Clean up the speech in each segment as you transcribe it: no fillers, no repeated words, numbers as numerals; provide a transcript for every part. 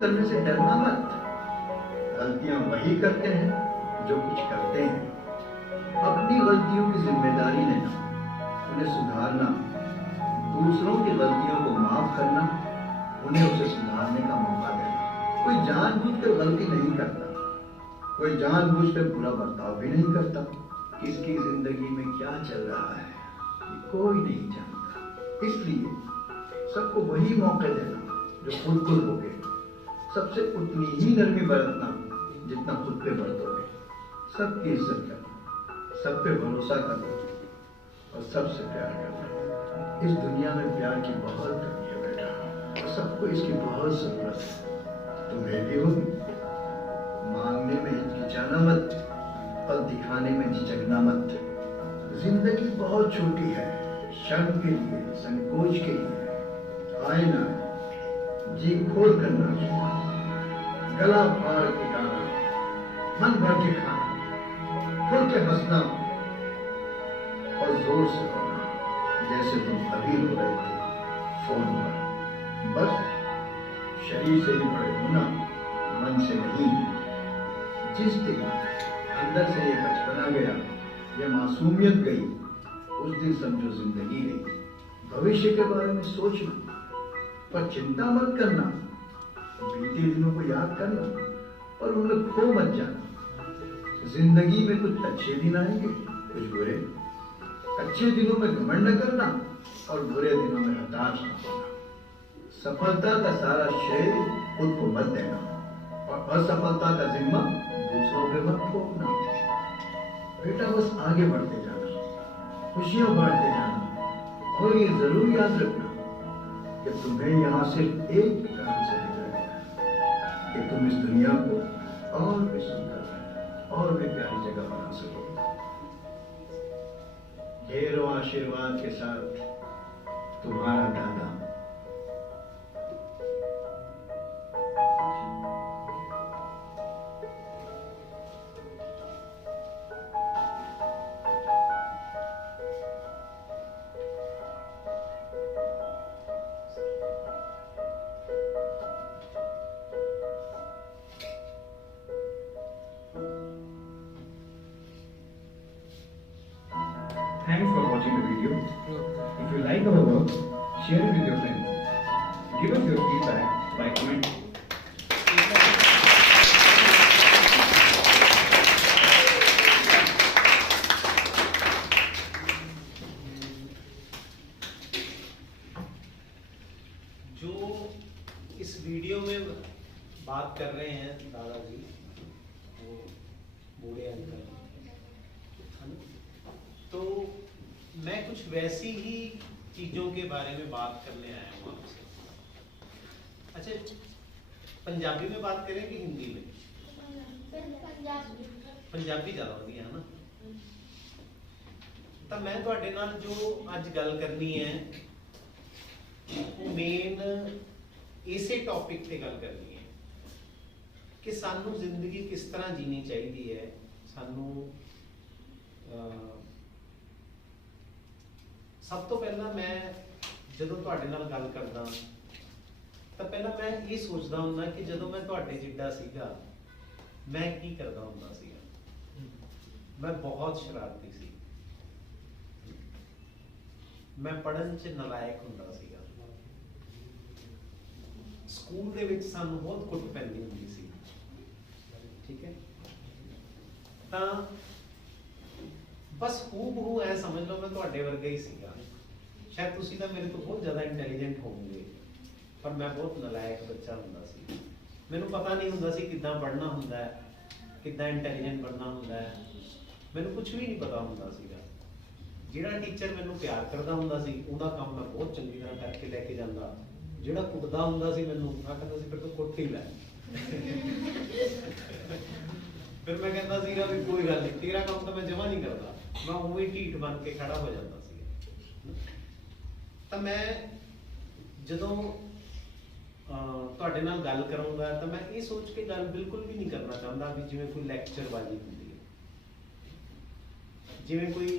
करने से डरना मत। गलतियां वही करते हैं जो कुछ करते हैं। अपनी गलतियों की जिम्मेदारी लेना, उन्हें सुधारना, दूसरों की गलतियों को माफ करना, उन्हें उसे सुधारने का मौका देना। कोई जानबूझकर गलती नहीं करता, कोई जानबूझकर बुरा बर्ताव भी नहीं करता। किसकी जिंदगी में क्या चल रहा है ये कोई नहीं जानता। इसलिए सबको वही मौके देना जो खुद को रोके। सबसे उतनी ही नरमी बरतना जितना खुद पे बरतोगे। सबकी इज्जत करना, सब पे भरोसा करना और सबसे प्यार करना। इस दुनिया में प्यार की बहुत कमी है बेटा, और सबको इसकी बहुत जरूरत है। तुम्हें भी होगी। मांगने में हिचकिचाना मत और दिखाने में झिझकना मत। जिंदगी बहुत छोटी है, शर्म के लिए, संकोच के लिए। आईना जी खोल कर नाचना, गला फाड़ के गाना, मन भर के खाना, खुल के हंसना और जोर से रोना, जैसे तुम अभी रो रहे थे फोन पर। बस शरीर से ही बड़े होना, मन से नहीं। जिस दिन अंदर से ये बचपना गया, ये मासूमियत गई, उस दिन समझो जिंदगी गई। भविष्य के बारे में सोचना पर चिंता मत करना। बीते दिनों को याद करना और उनमें खो मत जाना। जिंदगी में कुछ अच्छे दिन आएंगे, कुछ बुरे। अच्छे दिनों में घमंड करना और बुरे दिनों में हताश न होना। सफलता का सारा श्रेय खुद को मत देना और असफलता का जिम्मा दूसरों पे मत थोपना। बेटा बस आगे बढ़ते जाना, खुशियां बांटते जाना, और ये जरूर याद रखना कि तुम्हें यहाँ सिर्फ एक काम से भेजा गया कि तुम इस दुनिया को और भी सुंदर और भी प्यारी जगह बना सको। ढेरों आशीर्वाद के साथ तुम्हारा दादा। Thanks for watching the video. If you like our work, share it with your friends. Give us your feedback by comment. जो इस वीडियो में बात कर रहे हैं दादाजी, वो बूढ़े अंकल, है ना? तो मैं कुछ वैसी ही चीजों के बारे में बात करने आया हूँ आपसे। अच्छा, पंजाबी में बात करें कि हिंदी में? पंजाबी ज्यादा बढ़िया है ना। तो मैं ਤੁਹਾਡੇ ਨਾਲ जो ਅੱਜ ਗੱਲ करनी है वो मेन इसे टॉपिक ते गल करनी है कि सानू जिंदगी किस तरह जीनी चाहिए है। सानू सब तो पहला मैं जदों तुहाडे नाल गल करदा तो पहला मैं ये सोचदा हुंदा कि जदों मैं तुहाडे जिड्डा सीगा मैं की करदा हुंदा सीगा। मैं बहुत शरारती सी, मैं पढ़न च नलायक हुंदा सीगा। स्कूल दे विच सानू बहुत कुट पैंदी हुंदी सी, ठीक है। तां बस हूबहू ऐ समझ लो मैं तुहाडे वर्गा ही सीगा। शायद तुसीं तां मेरे तो बहुत ज़्यादा इंटैलीजेंट होवोगे, पर मैं बहुत नलायक बच्चा हुंदा सी। मैनूं पता नहीं हुंदा सी किद्दां पढ़ना हुंदा है, किद्दां इंटैलीजेंट बनना हुंदा है। मैनूं कुछ भी नहीं पता हुंदा सीगा। जिहड़ा टीचर मैनूं प्यार करदा हुंदा सी उहदा काम मैं बहुत चंगी तरह करके लैके जांदा। जिहड़ा कुटदा हुंदा सी मैनूं कहंदा सी फिर तूं कुट ही लै। फिर मैं कहता सीगा भी कोई गल नहीं, तेरा काम तो मैं जमा नहीं करता। मैं उवें ढीठ बन के खड़ा हो जाता सीगा। तो मैं जदों तुहाडे नाल गल करूंगा तो मैं ये सोच के गल बिल्कुल भी नहीं करना चाहता भी जिवें कोई लैक्चरबाजी हुंदी है, जिवें कोई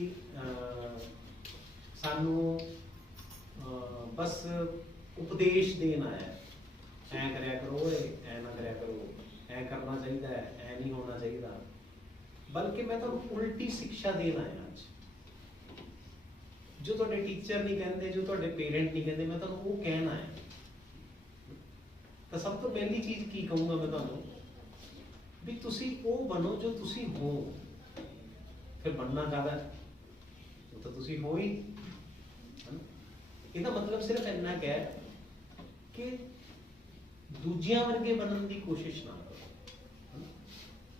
सानू बस उपदेश देना है। ਐ ਕਰਿਆ ਕਰੋ ਓਏ, ਐ ਨਾ ਕਰਿਆ ਕਰੋ, ਐ ਕਰਨਾ ਚਾਹੀਦਾ ਹੈ, ਐ ਨਹੀਂ ਹੋਣਾ ਚਾਹੀਦਾ। ਬਲਕਿ ਮੈਂ ਤੁਹਾਨੂੰ ਉਲਟੀ ਸਿੱਖਿਆ ਦੇਣ ਆਇਆ ਅੱਜ। ਜੋ ਤੁਹਾਡੇ ਟੀਚਰ ਨਹੀਂ ਕਹਿੰਦੇ, ਜੋ ਤੁਹਾਡੇ ਪੇਰੈਂਟ ਨਹੀਂ ਕਹਿੰਦੇ, ਮੈਂ ਤੁਹਾਨੂੰ ਉਹ ਕਹਿਣ ਆਇਆ। ਤਾਂ ਸਭ ਤੋਂ ਪਹਿਲੀ ਚੀਜ਼ ਕੀ ਕਹੂੰਗਾ ਮੈਂ ਤੁਹਾਨੂੰ, ਵੀ ਤੁਸੀਂ ਉਹ ਬਣੋ ਜੋ ਤੁਸੀਂ ਹੋ। ਫਿਰ ਬਣਨਾ ਕਾਹਦਾ, ਉਹ ਤਾਂ ਤੁਸੀਂ ਹੋ ਹੀ। ਇਹਦਾ ਮਤਲਬ ਸਿਰਫ ਇੰਨਾ ਕੁ ਹੈ ਕਿ ਦੂਜਿਆਂ ਵਰਗੇ ਬਣਨ ਦੀ ਕੋਸ਼ਿਸ਼ ਨਾ ਕਰੋ।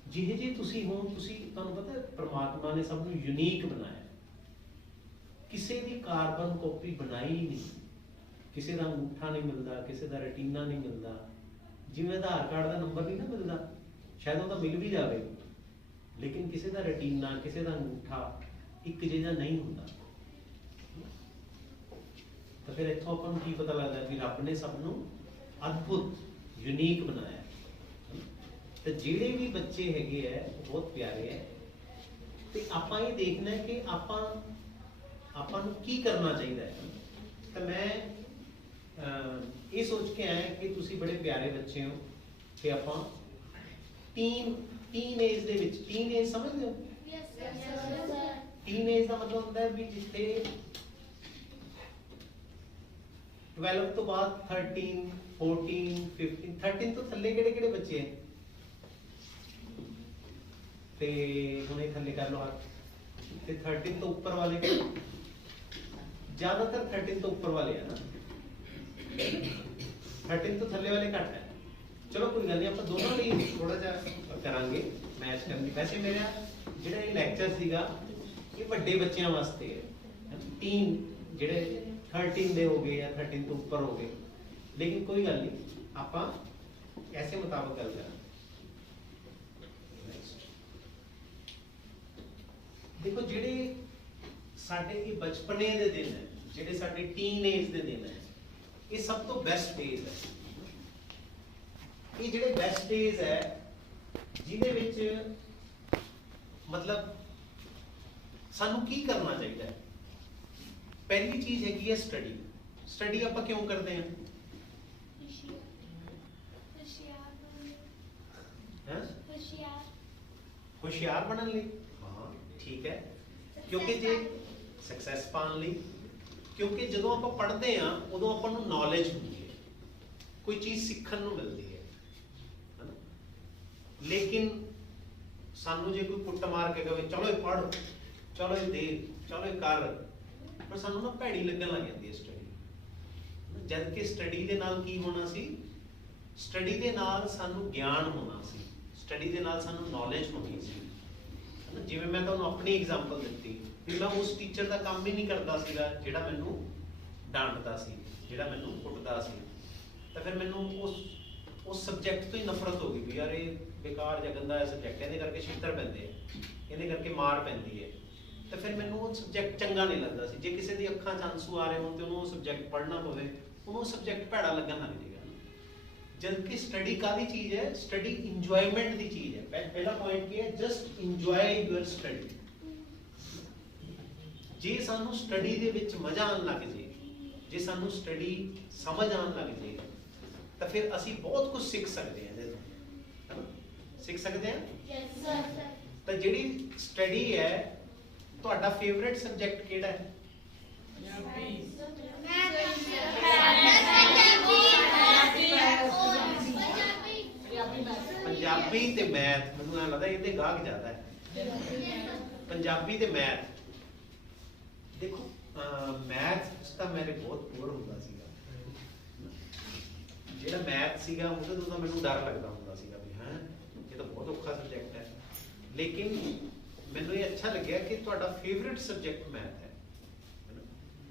ਜਿਹੇ ਜਿਹੇ ਤੁਸੀਂ ਹੋ, ਤੁਸੀਂ, ਤੁਹਾਨੂੰ ਪਤਾ ਪ੍ਰਮਾਤਮਾ ਨੇ ਸਭ ਨੂੰ ਯੂਨੀਕ ਬਣਾਇਆ। ਕਿਸੇ ਦੀ ਕਾਰਬਨ ਕਾਪੀ ਬਣਾਈ ਨਹੀਂ। ਕਿਸੇ ਦਾ ਅੰਗੂਠਾ ਨਹੀਂ ਮਿਲਦਾ, ਕਿਸੇ ਦਾ ਰੈਟੀਨਾ ਨਹੀਂ ਮਿਲਦਾ। ਜਿਵੇਂ ਆਧਾਰ ਕਾਰਡ ਦਾ ਨੰਬਰ ਨਹੀਂ ਨਾ ਮਿਲਦਾ, ਸ਼ਾਇਦ ਉਹ ਤਾਂ ਮਿਲ ਵੀ ਜਾਵੇ, ਲੇਕਿਨ ਕਿਸੇ ਦਾ ਰੈਟੀਨਾ, ਕਿਸੇ ਦਾ ਅੰਗੂਠਾ ਇੱਕ ਜਿਹਾ ਨਹੀਂ ਹੁੰਦਾ। ਤਾਂ ਫਿਰ ਇੱਥੋਂ ਆਪਾਂ ਨੂੰ ਕੀ ਪਤਾ ਲੱਗਦਾ ਵੀ ਰੱਬ ਨੇ ਸਭ ਨੂੰ ਅਦਭੁਤ, ਯੂਨੀਕ ਬਣਾਇਆ। ਤੇ ਜਿਹੜੇ ਵੀ ਬੱਚੇ ਹੈਗੇ ਆ ਉਹ ਬਹੁਤ ਪਿਆਰੇ ਹੈ। ਤੇ ਆਪਾਂ ਇਹ ਦੇਖਣਾ ਹੈ ਕਿ ਆਪਾਂ ਨੂੰ ਕੀ ਕਰਨਾ ਚਾਹੀਦਾ ਹੈ। ਤਾਂ ਮੈਂ ਇਹ ਸੋਚ ਕੇ ਆਇਆ ਕਿ ਤੁਸੀਂ ਬੜੇ ਪਿਆਰੇ ਬੱਚੇ ਹੋ ਕਿ ਆਪਾਂ ਟੀਨ ਏਜ ਦੇ ਵਿੱਚ, ਟੀਨ ਏਜ ਸਮਝਦੇ ਹੋ? ਟੀਨ ਏਜ ਦਾ ਮਤਲਬ ਹੁੰਦਾ ਹੈ ਵੀ ਜਿੱਥੇ 12 ਤੋਂ ਬਾਅਦ 13, 14, 15, 13 ਤੋਂ ਥੱਲੇ ਕਿਹੜੇ ਕਿਹੜੇ ਬੱਚੇ ਹੈ? ਤੇ ਹੁਣ ਇਹ ਥੱਲੇ ਕਰ ਲਓ ਹੱਥ। ਤੇ 13 ਤੋਂ ਉੱਪਰ ਵਾਲੇ ਜ਼ਿਆਦਾਤਰ 13 ਤੋਂ ਉੱਪਰ ਵਾਲੇ ਆ ਨਾ, 13 ਤੋਂ ਥੱਲੇ ਵਾਲੇ ਘੱਟ ਹੈ। ਚਲੋ ਕੋਈ ਗੱਲ ਨਹੀਂ, ਆਪਾਂ ਦੋਨੋਂ ਲਈ ਥੋੜਾ ਜਿਹਾ ਕਰਾਂਗੇ ਮੈਚ ਕਰਨ ਦੀ। ਵੈਸੇ ਮੇਰਾ ਜਿਹੜਾ ਇਹ ਲੈਕਚਰ ਸੀਗਾ ਇਹ ਵੱਡੇ ਬੱਚਿਆਂ ਵਾਸਤੇ ਹੈ। ਟੀਨ ਜਿਹੜੇ 13 ਦੇ ਹੋ ਗਏ ਜਾਂ 13 ਤੋਂ ਉੱਪਰ ਹੋ ਗਏ, ਲੇਕਿਨ ਕੋਈ ਗੱਲ ਨਹੀਂ, ਆਪਾਂ ਐਸੇ ਮੁਤਾਬਕ ਗੱਲ ਕਰਾਂਗੇ। ਦੇਖੋ ਜਿਹੜੇ ਸਾਡੇ ਇਹ ਬਚਪਨੇ ਦੇ ਦਿਨ ਹੈ, ਜਿਹੜੇ ਸਾਡੇ ਟੀਨ ਏਜ ਦੇ ਦਿਨ ਹੈ, ਇਹ ਸਭ ਤੋਂ ਬੈਸਟ ਡੇਜ਼ ਹੈ। ਇਹ ਜਿਹੜੇ ਬੈਸਟ ਡੇਜ਼ ਹੈ ਜਿਹਦੇ ਵਿੱਚ ਮਤਲਬ ਸਾਨੂੰ ਕੀ ਕਰਨਾ ਚਾਹੀਦਾ ਹੈ। ਪਹਿਲੀ ਚੀਜ਼ ਹੈਗੀ ਹੈ ਸਟੱਡੀ। ਸਟੱਡੀ ਆਪਾਂ ਕਿਉਂ ਕਰਦੇ ਹਾਂ? ਹੁਸ਼ਿਆਰ ਬਣਨ ਲਈ। ਹਾਂ ਠੀਕ ਹੈ, ਕਿਉਂਕਿ ਜੇ ਸਕਸੈਸ ਪਾਉਣ ਲਈ, ਕਿਉਂਕਿ ਜਦੋਂ ਆਪਾਂ ਪੜ੍ਹਦੇ ਹਾਂ ਉਦੋਂ ਆਪਾਂ ਨੂੰ ਨੌਲੇਜ ਹੁੰਦੀ ਹੈ, ਕੋਈ ਚੀਜ਼ ਸਿੱਖਣ ਨੂੰ ਮਿਲਦੀ ਹੈ ਨਾ। ਲੇਕਿਨ ਸਾਨੂੰ ਜੇ ਕੋਈ ਕੁੱਟ ਮਾਰ ਕੇ ਕਹੇ ਚਲੋ ਇਹ ਪੜ੍ਹ, ਚਲੋ ਇਹ ਦੇਖ, ਚਲੋ ਇਹ ਕਰ, ਪਰ ਸਾਨੂੰ ਨਾ ਭੈੜੀ ਲੱਗਣ ਲੱਗ ਜਾਂਦੀ ਹੈ ਸਟੱਡੀ। ਜਦ ਕਿ ਸਟੱਡੀ ਦੇ ਨਾਲ ਕੀ ਹੋਣਾ ਸੀ? ਸਟੱਡੀ ਦੇ ਨਾਲ ਸਾਨੂੰ ਗਿਆਨ ਹੋਣਾ ਸੀ, ਸਟੱਡੀ ਦੇ ਨਾਲ ਸਾਨੂੰ ਨੌਲੇਜ ਹੋਣੀ ਸੀ। ਜਿਵੇਂ ਮੈਂ ਤੁਹਾਨੂੰ ਆਪਣੀ ਐਗਜ਼ਾਮਪਲ ਦਿੱਤੀ ਕਿ ਮੈਂ ਉਸ ਟੀਚਰ ਦਾ ਕੰਮ ਹੀ ਨਹੀਂ ਕਰਦਾ ਸੀਗਾ ਜਿਹੜਾ ਮੈਨੂੰ ਡਾਂਟਦਾ ਸੀ, ਜਿਹੜਾ ਮੈਨੂੰ ਕੁੱਟਦਾ ਸੀ। ਤਾਂ ਫਿਰ ਮੈਨੂੰ ਉਸ ਸਬਜੈਕਟ ਤੋਂ ਹੀ ਨਫ਼ਰਤ ਹੋ ਗਈ ਵੀ ਯਾਰ ਇਹ ਬੇਕਾਰ ਜਾਂ ਗੰਦਾ ਸਬਜੈਕਟ, ਇਹਦੇ ਕਰਕੇ ਛਿੱਤਰ ਪੈਂਦੇ ਆ, ਇਹਦੇ ਕਰਕੇ ਮਾਰ ਪੈਂਦੀ ਹੈ। ਤਾਂ ਫਿਰ ਮੈਨੂੰ ਉਹ ਸਬਜੈਕਟ ਚੰਗਾ ਨਹੀਂ ਲੱਗਦਾ ਸੀ। ਜੇ ਕਿਸੇ ਦੀ ਅੱਖਾਂ 'ਚ ਆਂਸੂ ਆ ਰਹੇ ਹੋਣ ਤੇ ਉਹਨੂੰ ਉਹ ਸਬਜੈਕਟ ਪੜ੍ਹਨਾ ਪਵੇ, ਉਹਨੂੰ ਉਹ ਸਬਜੈਕਟ ਭੈੜਾ ਲੱਗਣ ਲੱਗ ਜਾਏਗਾ। ਜਦ ਕਿ ਸਟੱਡੀ ਕਾਹਦੀ ਚੀਜ਼ ਹੈ? ਸਟੱਡੀ ਇੰਜੋਇਮੈਂਟ ਦੀ ਚੀਜ਼ ਹੈ। ਪਹਿਲਾ ਪੁਆਇੰਟ ਕੀ ਹੈ? Just enjoy your study. ਜੇ ਸਾਨੂੰ ਸਟੱਡੀ ਦੇ ਵਿੱਚ ਮਜ਼ਾ ਆਉਣ ਲੱਗ ਜੇ, ਜੇ ਸਾਨੂੰ ਸਟੱਡੀ ਸਮਝ ਆਉਣ ਲੱਗ ਜੇ, ਤਾਂ ਫਿਰ ਅਸੀਂ ਬਹੁਤ ਕੁਝ ਸਿੱਖ ਸਕਦੇ ਹਾਂ ਇਹਦੇ ਤੋਂ। ਸਿੱਖ ਸਕਦੇ ਹਾਂ? Yes sir. ਤਾਂ ਜਿਹੜੀ ਸਟੱਡੀ ਹੈ, ਤੁਹਾਡਾ ਫੇਵਰਿਟ ਸਬਜੈਕਟ ਕਿਹੜਾ ਹੈ? ਪੰਜਾਬੀ ਤੇ ਮੈਥ। ਮੈਨੂੰ ਐਂ ਲੱਗਦਾ ਇਹਦੇ ਗਾਹਕ ਜ਼ਿਆਦਾ ਹੈ, ਪੰਜਾਬੀ ਤੇ ਮੈਥ। ਦੇਖੋ ਮੈਥ ਤਾਂ ਮੇਰੇ ਬਹੁਤ ਪੂਰ ਹੁੰਦਾ ਸੀਗਾ। ਜਿਹੜਾ ਮੈਥ ਸੀਗਾ ਉਹਦੇ ਤੋਂ ਤਾਂ ਮੈਨੂੰ ਡਰ ਲੱਗਦਾ ਹੁੰਦਾ ਸੀਗਾ ਵੀ ਹਾਂ ਇਹ ਤਾਂ ਬਹੁਤ ਔਖਾ ਸਬਜੈਕਟ ਹੈ। ਲੇਕਿਨ ਮੈਨੂੰ ਇਹ ਅੱਛਾ ਲੱਗਿਆ ਕਿ ਤੁਹਾਡਾ ਫੇਵਰਿਟ ਸਬਜੈਕਟ ਮੈਥ ਹੈ।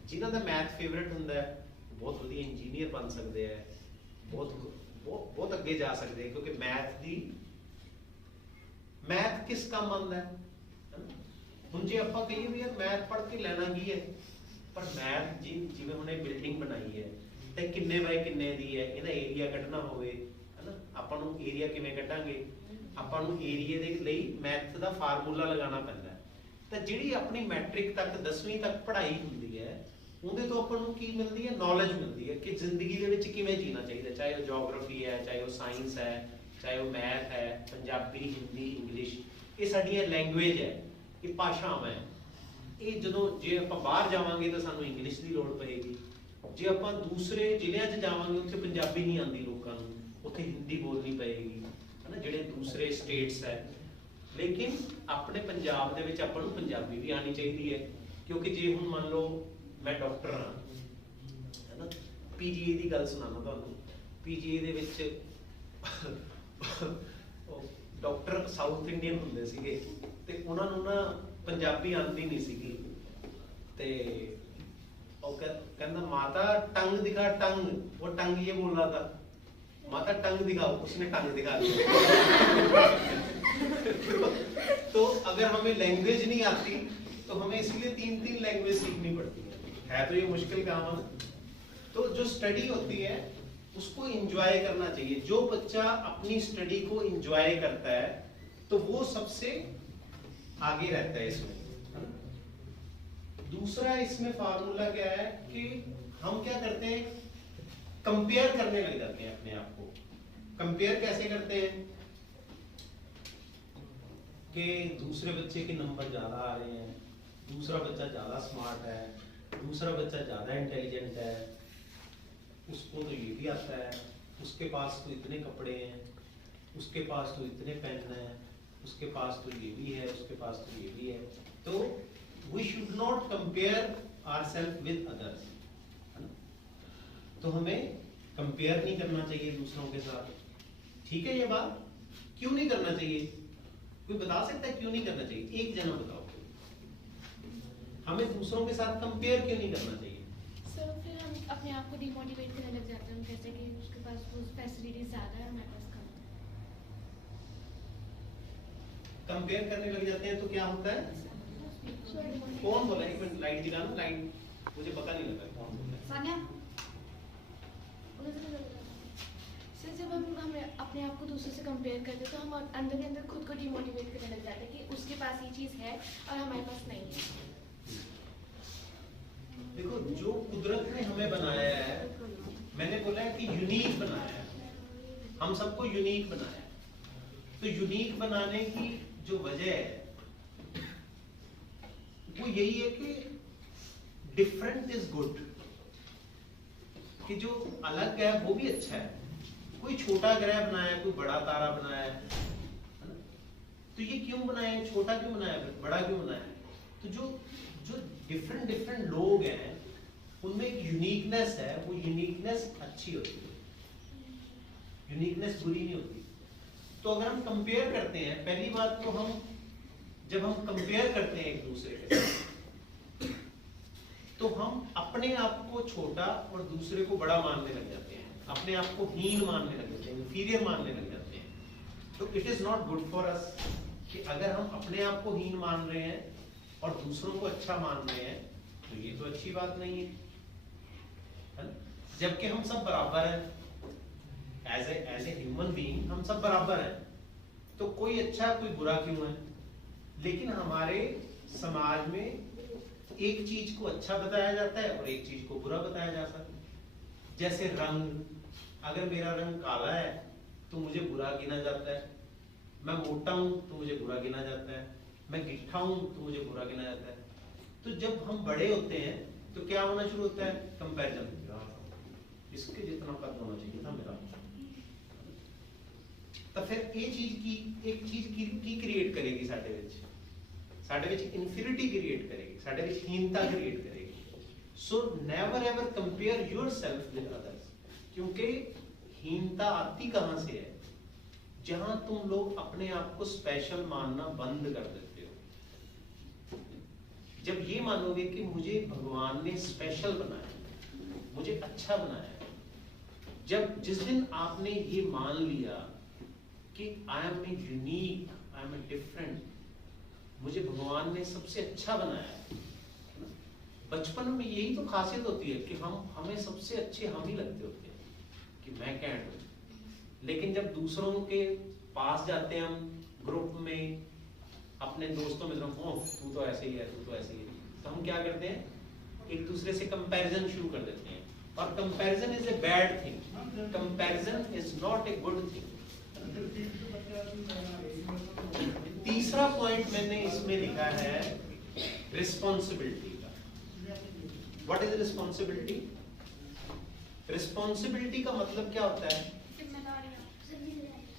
ਜਿਨ੍ਹਾਂ ਦਾ ਮੈਥ ਫੇਵਰਿਟ ਹੁੰਦਾ ਹੈ ਬਹੁਤ ਵਧੀਆ ਇੰਜੀਨੀਅਰ ਬਣ ਸਕਦੇ ਹੈ, ਬਹੁਤ ਅੱਗੇ ਜਾ ਸਕਦੇ ਹੈ, ਕਿਉਂਕਿ ਮੈਥ ਕਿਸ ਕੰਮ ਆਉਂਦਾ ਹੈ। ਹੁਣ ਜੇ ਆਪਾਂ ਕਹੀਏ ਵੀ ਯਾਰ ਮੈਥ ਪੜ੍ਹ ਕੇ ਲੈਣਾ ਕੀ ਹੈ, ਪਰ ਮੈਥ ਜਿਵੇਂ ਹੁਣ ਇਹ ਬਿਲਡਿੰਗ ਬਣਾਈ ਹੈ ਤੇ ਕਿੰਨੇ ਬਾਏ ਕਿੰਨੇ ਦੀ ਹੈ, ਇਹਦਾ ਏਰੀਆ ਕੱਢਣਾ ਹੋਵੇ ਹੈ ਨਾ, ਆਪਾਂ ਨੂੰ ਏਰੀਆ ਕਿਵੇਂ ਕੱਢਾਂਗੇ? ਆਪਾਂ ਨੂੰ ਏਰੀਏ ਦੇ ਲਈ ਮੈਥ ਦਾ ਫਾਰਮੂਲਾ ਲਗਾਉਣਾ ਪੈਂਦਾ ਹੈ। ਤਾਂ ਜਿਹੜੀ ਆਪਣੀ ਮੈਟ੍ਰਿਕ ਤੱਕ 10ਵੀਂ ਤੱਕ ਪੜ੍ਹਾਈ ਹੁੰਦੀ ਹੈ, ਉਹਦੇ ਤੋਂ ਆਪਾਂ ਨੂੰ ਕੀ ਮਿਲਦੀ ਹੈ, ਨੌਲੇਜ ਮਿਲਦੀ ਹੈ ਕਿ ਜ਼ਿੰਦਗੀ ਦੇ ਵਿੱਚ ਕਿਵੇਂ ਜੀਣਾ ਚਾਹੀਦਾ, ਚਾਹੇ ਉਹ ਜੀਓਗ੍ਰਾਫੀ ਹੈ, ਚਾਹੇ ਉਹ ਸਾਇੰਸ ਹੈ, ਚਾਹੇ ਉਹ ਮੈਥ ਹੈ, ਪੰਜਾਬੀ, ਹਿੰਦੀ, ਇੰਗਲਿਸ਼, ਇਹ ਸਾਡੀਆਂ ਲੈਂਗੁਏਜ ਹੈ, ਇਹ ਭਾਸ਼ਾਵਾਂ ਹੈ। ਇਹ ਜਦੋਂ ਜੇ ਆਪਾਂ ਬਾਹਰ ਜਾਵਾਂਗੇ ਤਾਂ ਸਾਨੂੰ ਇੰਗਲਿਸ਼ ਦੀ ਲੋੜ ਪਏਗੀ, ਜੇ ਆਪਾਂ ਦੂਸਰੇ ਜ਼ਿਲ੍ਹਿਆਂ 'ਚ ਜਾਵਾਂਗੇ ਉੱਥੇ ਪੰਜਾਬੀ ਨਹੀਂ ਆਉਂਦੀ ਲੋਕਾਂ ਨੂੰ, ਉੱਥੇ ਹਿੰਦੀ ਬੋਲਣੀ ਪਏਗੀ, ਹੈ ਨਾ, ਜਿਹੜੇ ਦੂਸਰੇ ਸਟੇਟਸ ਹੈ। ਲੇਕਿਨ ਆਪਣੇ ਪੰਜਾਬ ਦੇ ਵਿੱਚ ਆਪਾਂ ਨੂੰ ਪੰਜਾਬੀ ਵੀ ਆਉਣੀ ਚਾਹੀਦੀ ਹੈ, ਕਿਉਂਕਿ ਜੇ ਹੁਣ ਮੰਨ ਲਓ ਮੈਂ ਡਾਕਟਰ ਹਾਂ, ਹੈ ਨਾ, PGI ਦੀ ਗੱਲ ਸੁਣਾਵਾਂ ਤੁਹਾਨੂੰ। PGI ਦੇ ਵਿੱਚ ਡਾਕਟਰ ਸਾਊਥ ਇੰਡੀਅਨ ਹੁੰਦੇ ਸੀਗੇ ਤੇ ਉਹਨਾਂ ਨੂੰ ਨਾ ਪੰਜਾਬੀ ਆਉਂਦੀ ਨਹੀਂ ਸੀਗੀ, ਤੇ ਉਹ ਕਹਿੰਦਾ माता टंग दिखा, टंग, वो टंग ये बोल रहा था, माता टंग दिखाओ, उसने टंग दिखा दिया। तो अगर हमें लैंग्वेज नहीं आती तो हमें इसलिए 3-3 लैंग्वेज सीखनी पड़ती है तो ये मुश्किल काम है। तो जो स्टडी होती है उसको एंजॉय करना चाहिए। जो बच्चा अपनी स्टडी को एंजॉय करता है तो वो सबसे आगे रहता है इसमें। दूसरा इसमें फार्मूला क्या है कि हम क्या करते हैं, कंपेयर करने लग जाते हैं अपने आप को। कंपेयर कैसे करते हैं कि दूसरे बच्चे के नंबर ज्यादा आ रहे हैं, दूसरा बच्चा ज्यादा स्मार्ट है, दूसरा बच्चा ज्यादा इंटेलिजेंट है, उसको तो ये भी आता है, उसके पास तो इतने कपड़े हैं, उसके पास तो इतने पेन हैं, उसके पास तो ये भी है, उसके पास तो ये भी है। तो we should not compare ourselves with others, है ना? तो हमें कंपेयर नहीं करना चाहिए दूसरों के साथ। ठीक है, ये बात क्यों नहीं करना चाहिए? कोई बता सकता है क्यों नहीं करना चाहिए? एक जना बताओ, हमें दूसरों के साथ कंपेयर क्यों नहीं करना चाहिए? सर फिर हम अपने आप को डिमोटिवेट करने लग जाते हैं, जैसे कि उसके पास वो फैसिलिटीज ज्यादा है, हमारे पास कम है। कंपेयर करने लग जाते हैं तो क्या होता है? कौन बोला? एक मिनट, लाइट दिखा दो, लाइट मुझे पता नहीं लगा कौन बोला। सानिया, सर जब हम अपने आप को दूसरों से कंपेयर करते हैं तो हम अंदर ही अंदर खुद को डिमोटिवेट करने लग जाते हैं कि उसके पास ये चीज है और हमारे पास नहीं है। देखो, जो कुदरत ने हमें बनाया है, मैंने बोला है कि यूनिक बनाया है, हम सबको यूनिक बनाया है। तो यूनिक बनाने की जो वजह है वो यही है कि डिफरेंट इज गुड, कि जो अलग है वो भी अच्छा है। कोई छोटा ग्रह बनाया है, कोई बड़ा तारा बनाया है ना, तो ये क्यों बनाया है? छोटा क्यों बनाया है, बड़ा क्यों बनाया है? तो जो जो डिफरेंट डिफरेंट लोग हैं उनमें एक यूनिकनेस है, वो यूनिकनेस अच्छी होती है, यूनिकनेस बुरी नहीं होती। तो अगर हम कंपेयर करते हैं, पहली बात तो हम जब हम कंपेयर करते हैं एक दूसरे के साथ तो हम अपने आप को छोटा और दूसरे को बड़ा मानने लग जाते हैं, अपने आप को हीन मानने लग जाते हैं, इंफीरियर मानने लग जाते हैं। तो it is not good for us कि अगर हम अपने आप को हीन मान रहे हैं और दूसरों को अच्छा मान रहे हैं तो ये तो अच्छी बात नहीं है, जबकि हम सब बराबर हैं। एज ए ह्यूमन बीइंग हम सब बराबर हैं, तो कोई अच्छा कोई बुरा क्यों है? लेकिन हमारे समाज में एक चीज को अच्छा बताया जाता है और एक चीज को बुरा बताया जाता है। जैसे रंग, अगर मेरा रंग काला है तो मुझे बुरा गिना जाता है, मैं मोटा हूं तो मुझे बुरा गिना जाता है, मैं गिट्ठा हूं तो मुझे बुरा गिना जाता है। तो जब हम बड़े होते हैं तो क्या होना शुरू होता है? कंपैरिजन, इसके जितना कद होना चाहिए था मेरा। तो फिर ये चीज एक चीज की क्रिएट करेगी ਸਾਡੇ ਵਿੱਚ ਇਨਫੀਰੀਟੀ ਕ੍ਰੀਏਟ ਕਰੇਗੀ, ਸਾਡੇ ਵਿੱਚ ਹੀਨਤਾ ਕ੍ਰੀਏਟ ਕਰੇਗੀ। So never ever compare yourself with others, क्योंकि हीनता आती कहां से है? जहां तुम लोग अपने आप को स्पेशल मानना बंद कर देते हो। जब ये मानोगे कि मुझे भगवान ने स्पेशल बनाया, मुझे अच्छा बनाया, जब जिस दिन आपने ये मान लिया कि I am a unique, I am a different, मुझे भगवान ने सबसे अच्छा बनाया। बचपन में यही तो खासियत होती है कि हमें सबसे अच्छे हम ही लगते होते हैं कि मैं क्या हूं। लेकिन जब दूसरों के पास जाते हैं, हम ग्रुप में अपने दोस्तों में, तू तो ऐसे ही है, तू तो ऐसे ही है, तो हम क्या करते हैं? एक दूसरे से कंपैरिजन शुरू कर देते हैं, और comparison is a bad thing, comparison is not a good thing. तीसरा पॉइंट मैंने इसमें लिखा है रिस्पॉन्सिबिलिटी का। What is responsibility? रिस्पॉन्सिबिलिटी का मतलब क्या होता है?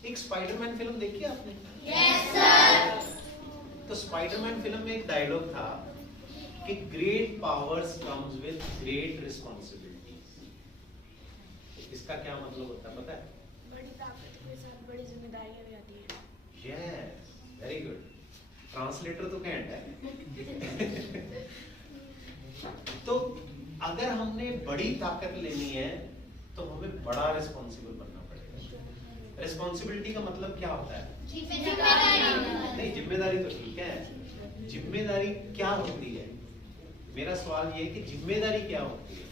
एक स्पाइडरमैन फिल्म देखी है आपने? Yes sir. तो स्पाइडरमैन फिल्म में एक डायलॉग था कि great powers comes with great responsibilities. इसका क्या मतलब होता है पता है? बड़ी ताकत के साथ बड़ी जिम्मेदारियां भी आती हैं। यस, वेरी गुड, ट्रांसलेटर तो कैंट है। तो अगर हमने बड़ी ताकत लेनी है तो हमें बड़ा रिस्पॉन्सिबल बनना पड़ेगा। रिस्पॉन्सिबिलिटी का मतलब क्या होता है? नहीं, जिम्मेदारी तो ठीक है, जिम्मेदारी क्या होती है? मेरा सवाल ये है कि जिम्मेदारी क्या होती है?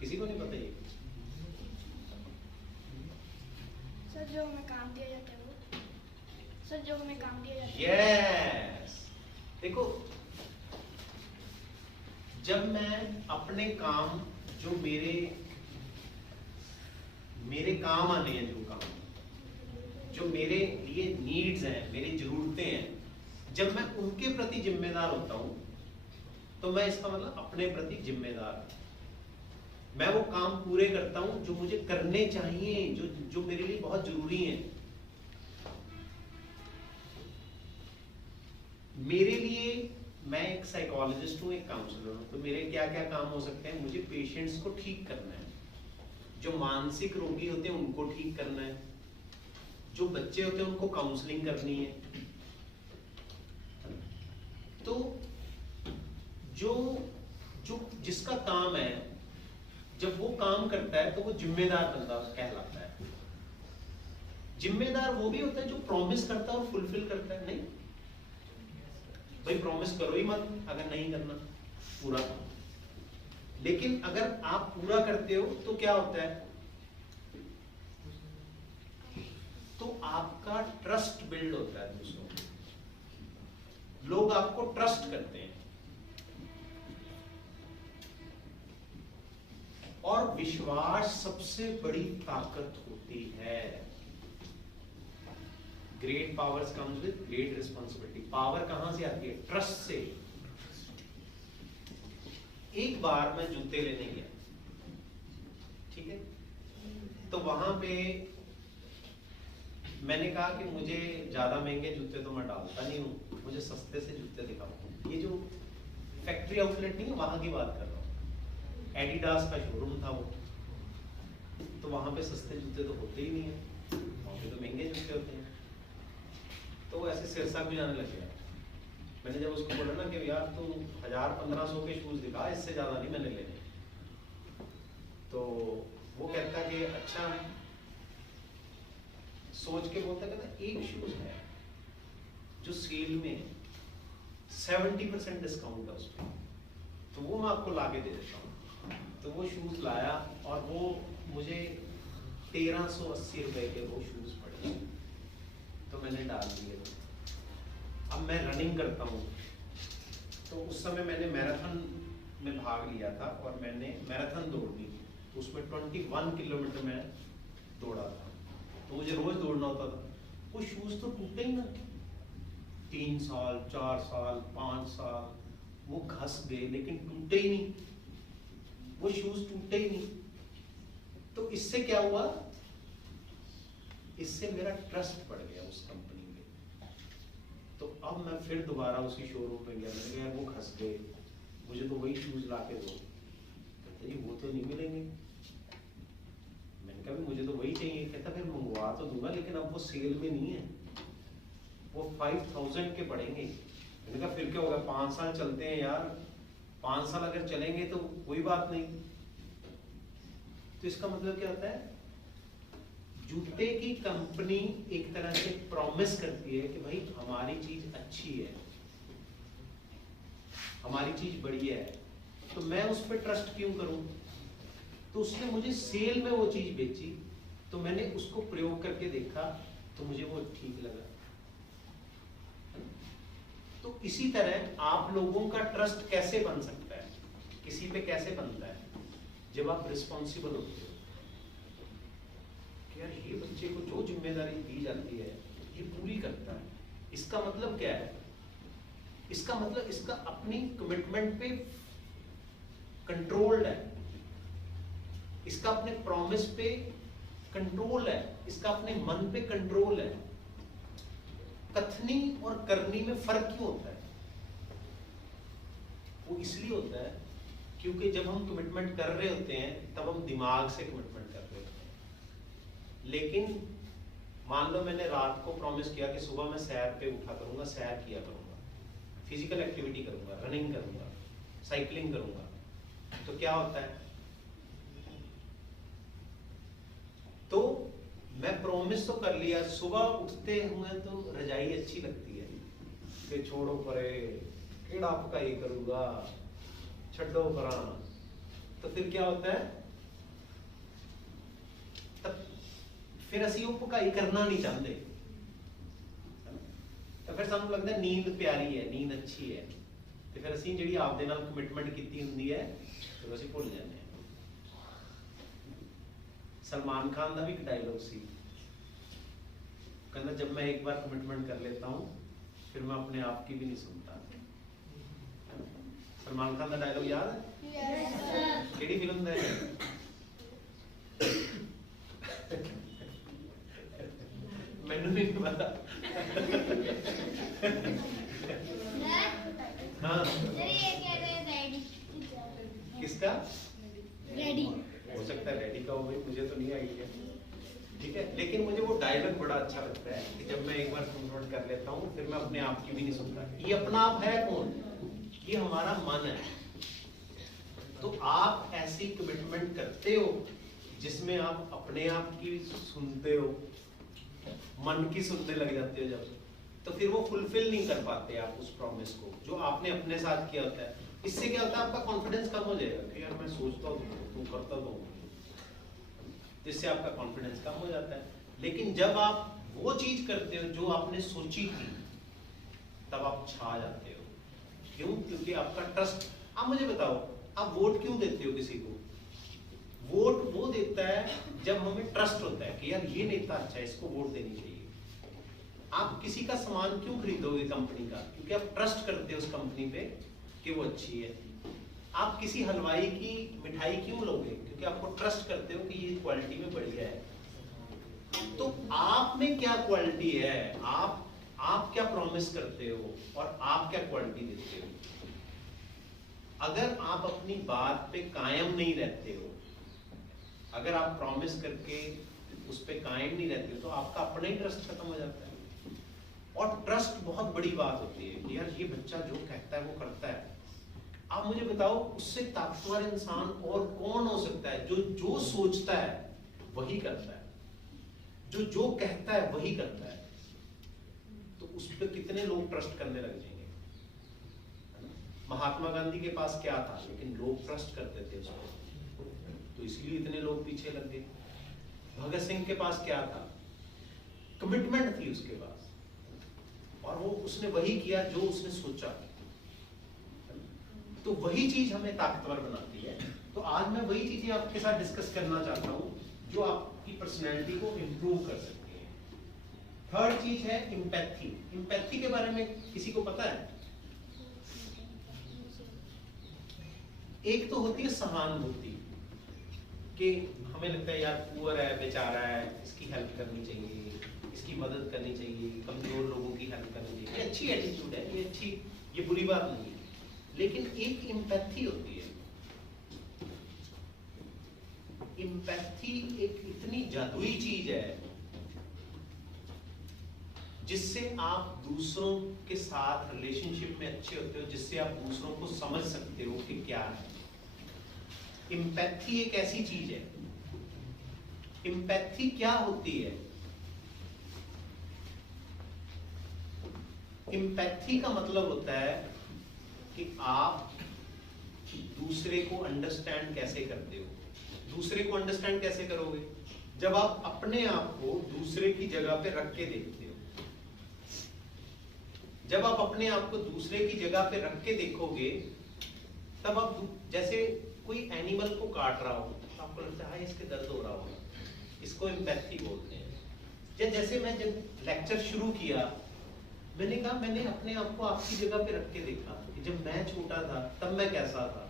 किसी को नहीं पता ये? सर जो हमें काम दिया जाता है वो, सर जो हमें काम दिया जाता है। यस, देखो जब मैं अपने काम जो मेरे काम आने हैं, जो काम जो मेरे लिए नीड्स हैं, मेरी जरूरतें हैं, जब मैं उनके प्रति जिम्मेदार होता हूं तो मैं इसका मतलब अपने प्रति जिम्मेदार हूं। मैं वो काम पूरे करता हूं जो मुझे करने चाहिए, जो मेरे लिए बहुत जरूरी हैं। मेरे लिए, मैं एक साइकोलॉजिस्ट हूँ, एक काउंसलर हूँ, तो मेरे क्या क्या काम हो सकते हैं? मुझे पेशेंट्स को ठीक करना है, जो मानसिक रोगी होते हैं उनको ठीक करना है, जो बच्चे होते हैं उनको काउंसलिंग करनी है। तो जो जिसका काम है, जब वो काम करता है तो वो जिम्मेदार बंदा कहलाता है। जिम्मेदार वो भी होता है जो प्रॉमिस करता है और फुलफिल करता है। नहीं भाई, प्रॉमिस करो ही मत अगर नहीं करना पूरा, लेकिन अगर आप पूरा करते हो तो क्या होता है? तो आपका ट्रस्ट बिल्ड होता है दूसरों को, लोग आपको ट्रस्ट करते हैं। और विश्वास सबसे बड़ी ताकत होती है। Great powers comes with great responsibility. Power कहां से आती है? ट्रस्ट से। एक बार मैं जूते लेने गया, ठीक है, तो वहां पे मैंने कहा कि मुझे ज्यादा महंगे जूते तो मैं डालता नहीं हूं, मुझे सस्ते से जूते दिखाओ। ये जो फैक्ट्री आउटलेट नहीं है, वहां की बात कर रहा हूँ। एडिडास का शोरूम था वो, तो वहां पे सस्ते जूते तो होते ही नहीं है, वहां पे तो महंगे जूते होते हैं। तो वो ऐसे सिरसा भी जाने लग गया। मैंने जब उसको बोला ना कि यार तू 1000-1500 के शूज दिखा, इससे ज्यादा नहीं मैंने लेने, तो वो कहता कि अच्छा, सोच के बोलता, कहता एक शूज है जो सेल में 70% डिस्काउंट है उस पर, तो वो मैं आपको लाके दे देता हूँ। तो वो शूज लाया और वो मुझे 1380 रुपए के वो शूज पड़े, तो मैंने डाल दिए। अब मैं रनिंग करता हूँ, तो उस समय मैंने मैराथन में भाग लिया था और मैंने मैराथन दौड़नी थी, उसमें 21 किलोमीटर में दौड़ा था, तो मुझे रोज दौड़ना होता था। वो शूज तो टूटे ही ना, 3 साल 4 साल 5 साल वो घस गए, लेकिन टूटे ही नहीं, वो शूज टूटे ही नहीं। तो इससे क्या हुआ? इससे मेरा ट्रस्ट बढ़ गया उस कंपनी में। तो अब मैं फिर दोबारा उसी शोरूम में गया, मैंने कहा वो घस गए, मुझे तो वही शूज ला के दो। कहते जी वो तो नहीं मिलेंगे। मैंने कहा भी मुझे तो वही चाहिए। कहता फिर मंगवा तो दूंगा, लेकिन अब वो सेल में नहीं है, वो 5000 के पड़ेंगे। मैंने कहा फिर क्या होगा, 5 साल चलते हैं यार, 5 साल अगर चलेंगे तो कोई बात नहीं। तो इसका मतलब क्या होता है? जूते की कंपनी एक तरह से प्रॉमिस करती है कि भाई हमारी चीज अच्छी है, हमारी चीज बढ़िया है, तो मैं उस पर ट्रस्ट क्यों करूं? तो उसने मुझे सेल में वो चीज बेची, तो मैंने उसको प्रयोग करके देखा, तो मुझे वो ठीक लगा। तो इसी तरह आप लोगों का ट्रस्ट कैसे बन सकता है, किसी पे कैसे बनता है, जब आप रिस्पॉन्सिबल होते हो कि यार ये बच्चे को जो जिम्मेदारी दी जाती है ये पूरी करता है। इसका मतलब क्या है? इसका मतलब इसका अपनी कमिटमेंट पे कंट्रोल्ड है, इसका अपने प्रॉमिस पे कंट्रोल है, इसका अपने मन पे कंट्रोल है। कथनी और करनी में फर्क क्यों होता है? वो इसलिए होता है क्योंकि जब हम कमिटमेंट कर रहे होते हैं तब हम दिमाग से कमिटमेंट कर रहे होते हैं। लेकिन मान लो मैंने रात को प्रॉमिस किया कि सुबह मैं सैर पे उठा करूंगा, सैर किया करूंगा, फिजिकल एक्टिविटी करूंगा, रनिंग करूंगा, साइकिलिंग करूंगा, तो क्या होता है? तो मैं प्रॉमिस तो कर लिया, सुबह उठते हुए तो रजाई अच्छी लगती है कि छोड़ो परे केड़ा आपका ये करूंगा, छड्डो परा। तो फिर क्या होता है? तब फिर असी वो पकाई करना नहीं चाहते, तो फिर सानू लगता है नींद प्यारी है, नींद अच्छी है, तो फिर असी जिहड़ी आपदे नाल कमिटमेंट कीती हुंदी है फिर असी भुल जाते हैं। सलमान खान का भी एक डायलॉग सी, कहना जब मैं एक बार कमिटमेंट कर लेता हूं फिर मैं अपने आप की भी नहीं सुनता। सलमान खान का डायलॉग याद है? केड़ी फिल्म का है? मैनू नहीं पता। हाँ किसका? रेडी हो सकता है रेडी का हो, भाई मुझे तो नहीं आइडिया, ठीक है। लेकिन मुझे वो डायलॉग बड़ा अच्छा लगता है कि जब मैं एक बार कमिटमेंट कर लेता हूँ फिर मैं अपने आप की भी नहीं सुनता। ये अपना आप है कौन? ये हमारा मन है। तो आप ऐसी कमिटमेंट करते हो जिसमें आप अपने आप की सुनते हो, मन की सुनने लग जाते हो जब, तो फिर वो फुलफिल नहीं कर पाते आप उस प्रॉमिस को जो आपने अपने साथ किया होता है। इससे क्या होता है? आपका कॉन्फिडेंस कम हो जाएगा कि यार मैं सोचता हूँ तू करता तो, जिससे आपका कॉन्फिडेंस कम हो जाता है। लेकिन जब आप वो चीज करते हो जो आपने सोची थी तब आप छा जाते हो। क्यों? क्योंकि आपका ट्रस्ट। आप मुझे बताओ, आप वोट क्यों देते हो किसी को? वोट वो देता है जब हमें ट्रस्ट होता है कि यार ये नेता अच्छा है, इसको वोट देनी चाहिए। आप किसी का सामान क्यों खरीदोगे कंपनी का? क्योंकि आप ट्रस्ट करते हो उस कंपनी पे कि वो अच्छी है। आप किसी हलवाई की मिठाई क्यों लोगे? क्योंकि आपको ट्रस्ट करते हो कि ये क्वालिटी में बढ़िया है। तो आप में क्या क्वालिटी है, आप क्या प्रॉमिस करते हो और आप क्या क्वालिटी देते हो? अगर आप अपनी बात पे कायम नहीं रहते हो, अगर आप प्रॉमिस करके उस पे कायम नहीं रहते हो, तो आपका अपना ही ट्रस्ट खत्म हो जाता है। और ट्रस्ट बहुत बड़ी बात होती है कि यार ये बच्चा जो कहता है वो करता है। आप मुझे बताओ, उससे ताकतवर इंसान और कौन हो सकता है जो सोचता है वही करता है, जो कहता है वही करता है। तो उस पर कितने लोग ट्रस्ट करने लग जाएंगे? महात्मा गांधी के पास क्या था, लेकिन लोग ट्रस्ट करते थे उसको, तो इसलिए इतने लोग पीछे लग गए। भगत सिंह के पास क्या था? कमिटमेंट थी उसके पास, और वो उसने वही किया जो उसने सोचा। तो वही चीज हमें ताकतवर बनाती है। तो आज मैं वही चीजें आपके साथ डिस्कस करना चाहता हूं जो आपकी पर्सनैलिटी को इंप्रूव कर सकती है। थर्ड चीज है एम्पैथी। एम्पैथी के बारे में किसी को पता है? एक तो होती है सहानुभूति, कि हमें लगता है यार पुअर है, बेचारा है, इसकी हेल्प करनी चाहिए, इसकी मदद करनी चाहिए, कमजोर लोगों की हेल्प करनी चाहिए। ये अच्छी एटीट्यूड है, ये बुरी बात नहीं है। लेकिन एक एम्पैथी होती है। एम्पैथी एक इतनी जादुई चीज है जिससे आप दूसरों के साथ रिलेशनशिप में अच्छे होते हो, जिससे आप दूसरों को समझ सकते हो कि क्या है। एम्पैथी एक ऐसी चीज है। एम्पैथी क्या होती है? एम्पैथी का मतलब होता है कि आप दूसरे को अंडरस्टैंड कैसे करते हो। दूसरे को अंडरस्टैंड कैसे करोगे? जब आप अपने आप को दूसरे की जगह पे रख के देखते हो। जब आप अपने आप को दूसरे की जगह पे रख के देखोगे, तब आप जैसे कोई एनिमल को काट रहा हो, आपको लगता है इसके दर्द हो रहा होगा, इसको एम्पैथी बोलते हैं। जैसे मैं जब लेक्चर शुरू किया, मैंने कहा मैंने अपने आप को आपकी जगह पे रख के देखा कि जब मैं छोटा था तब मैं कैसा था,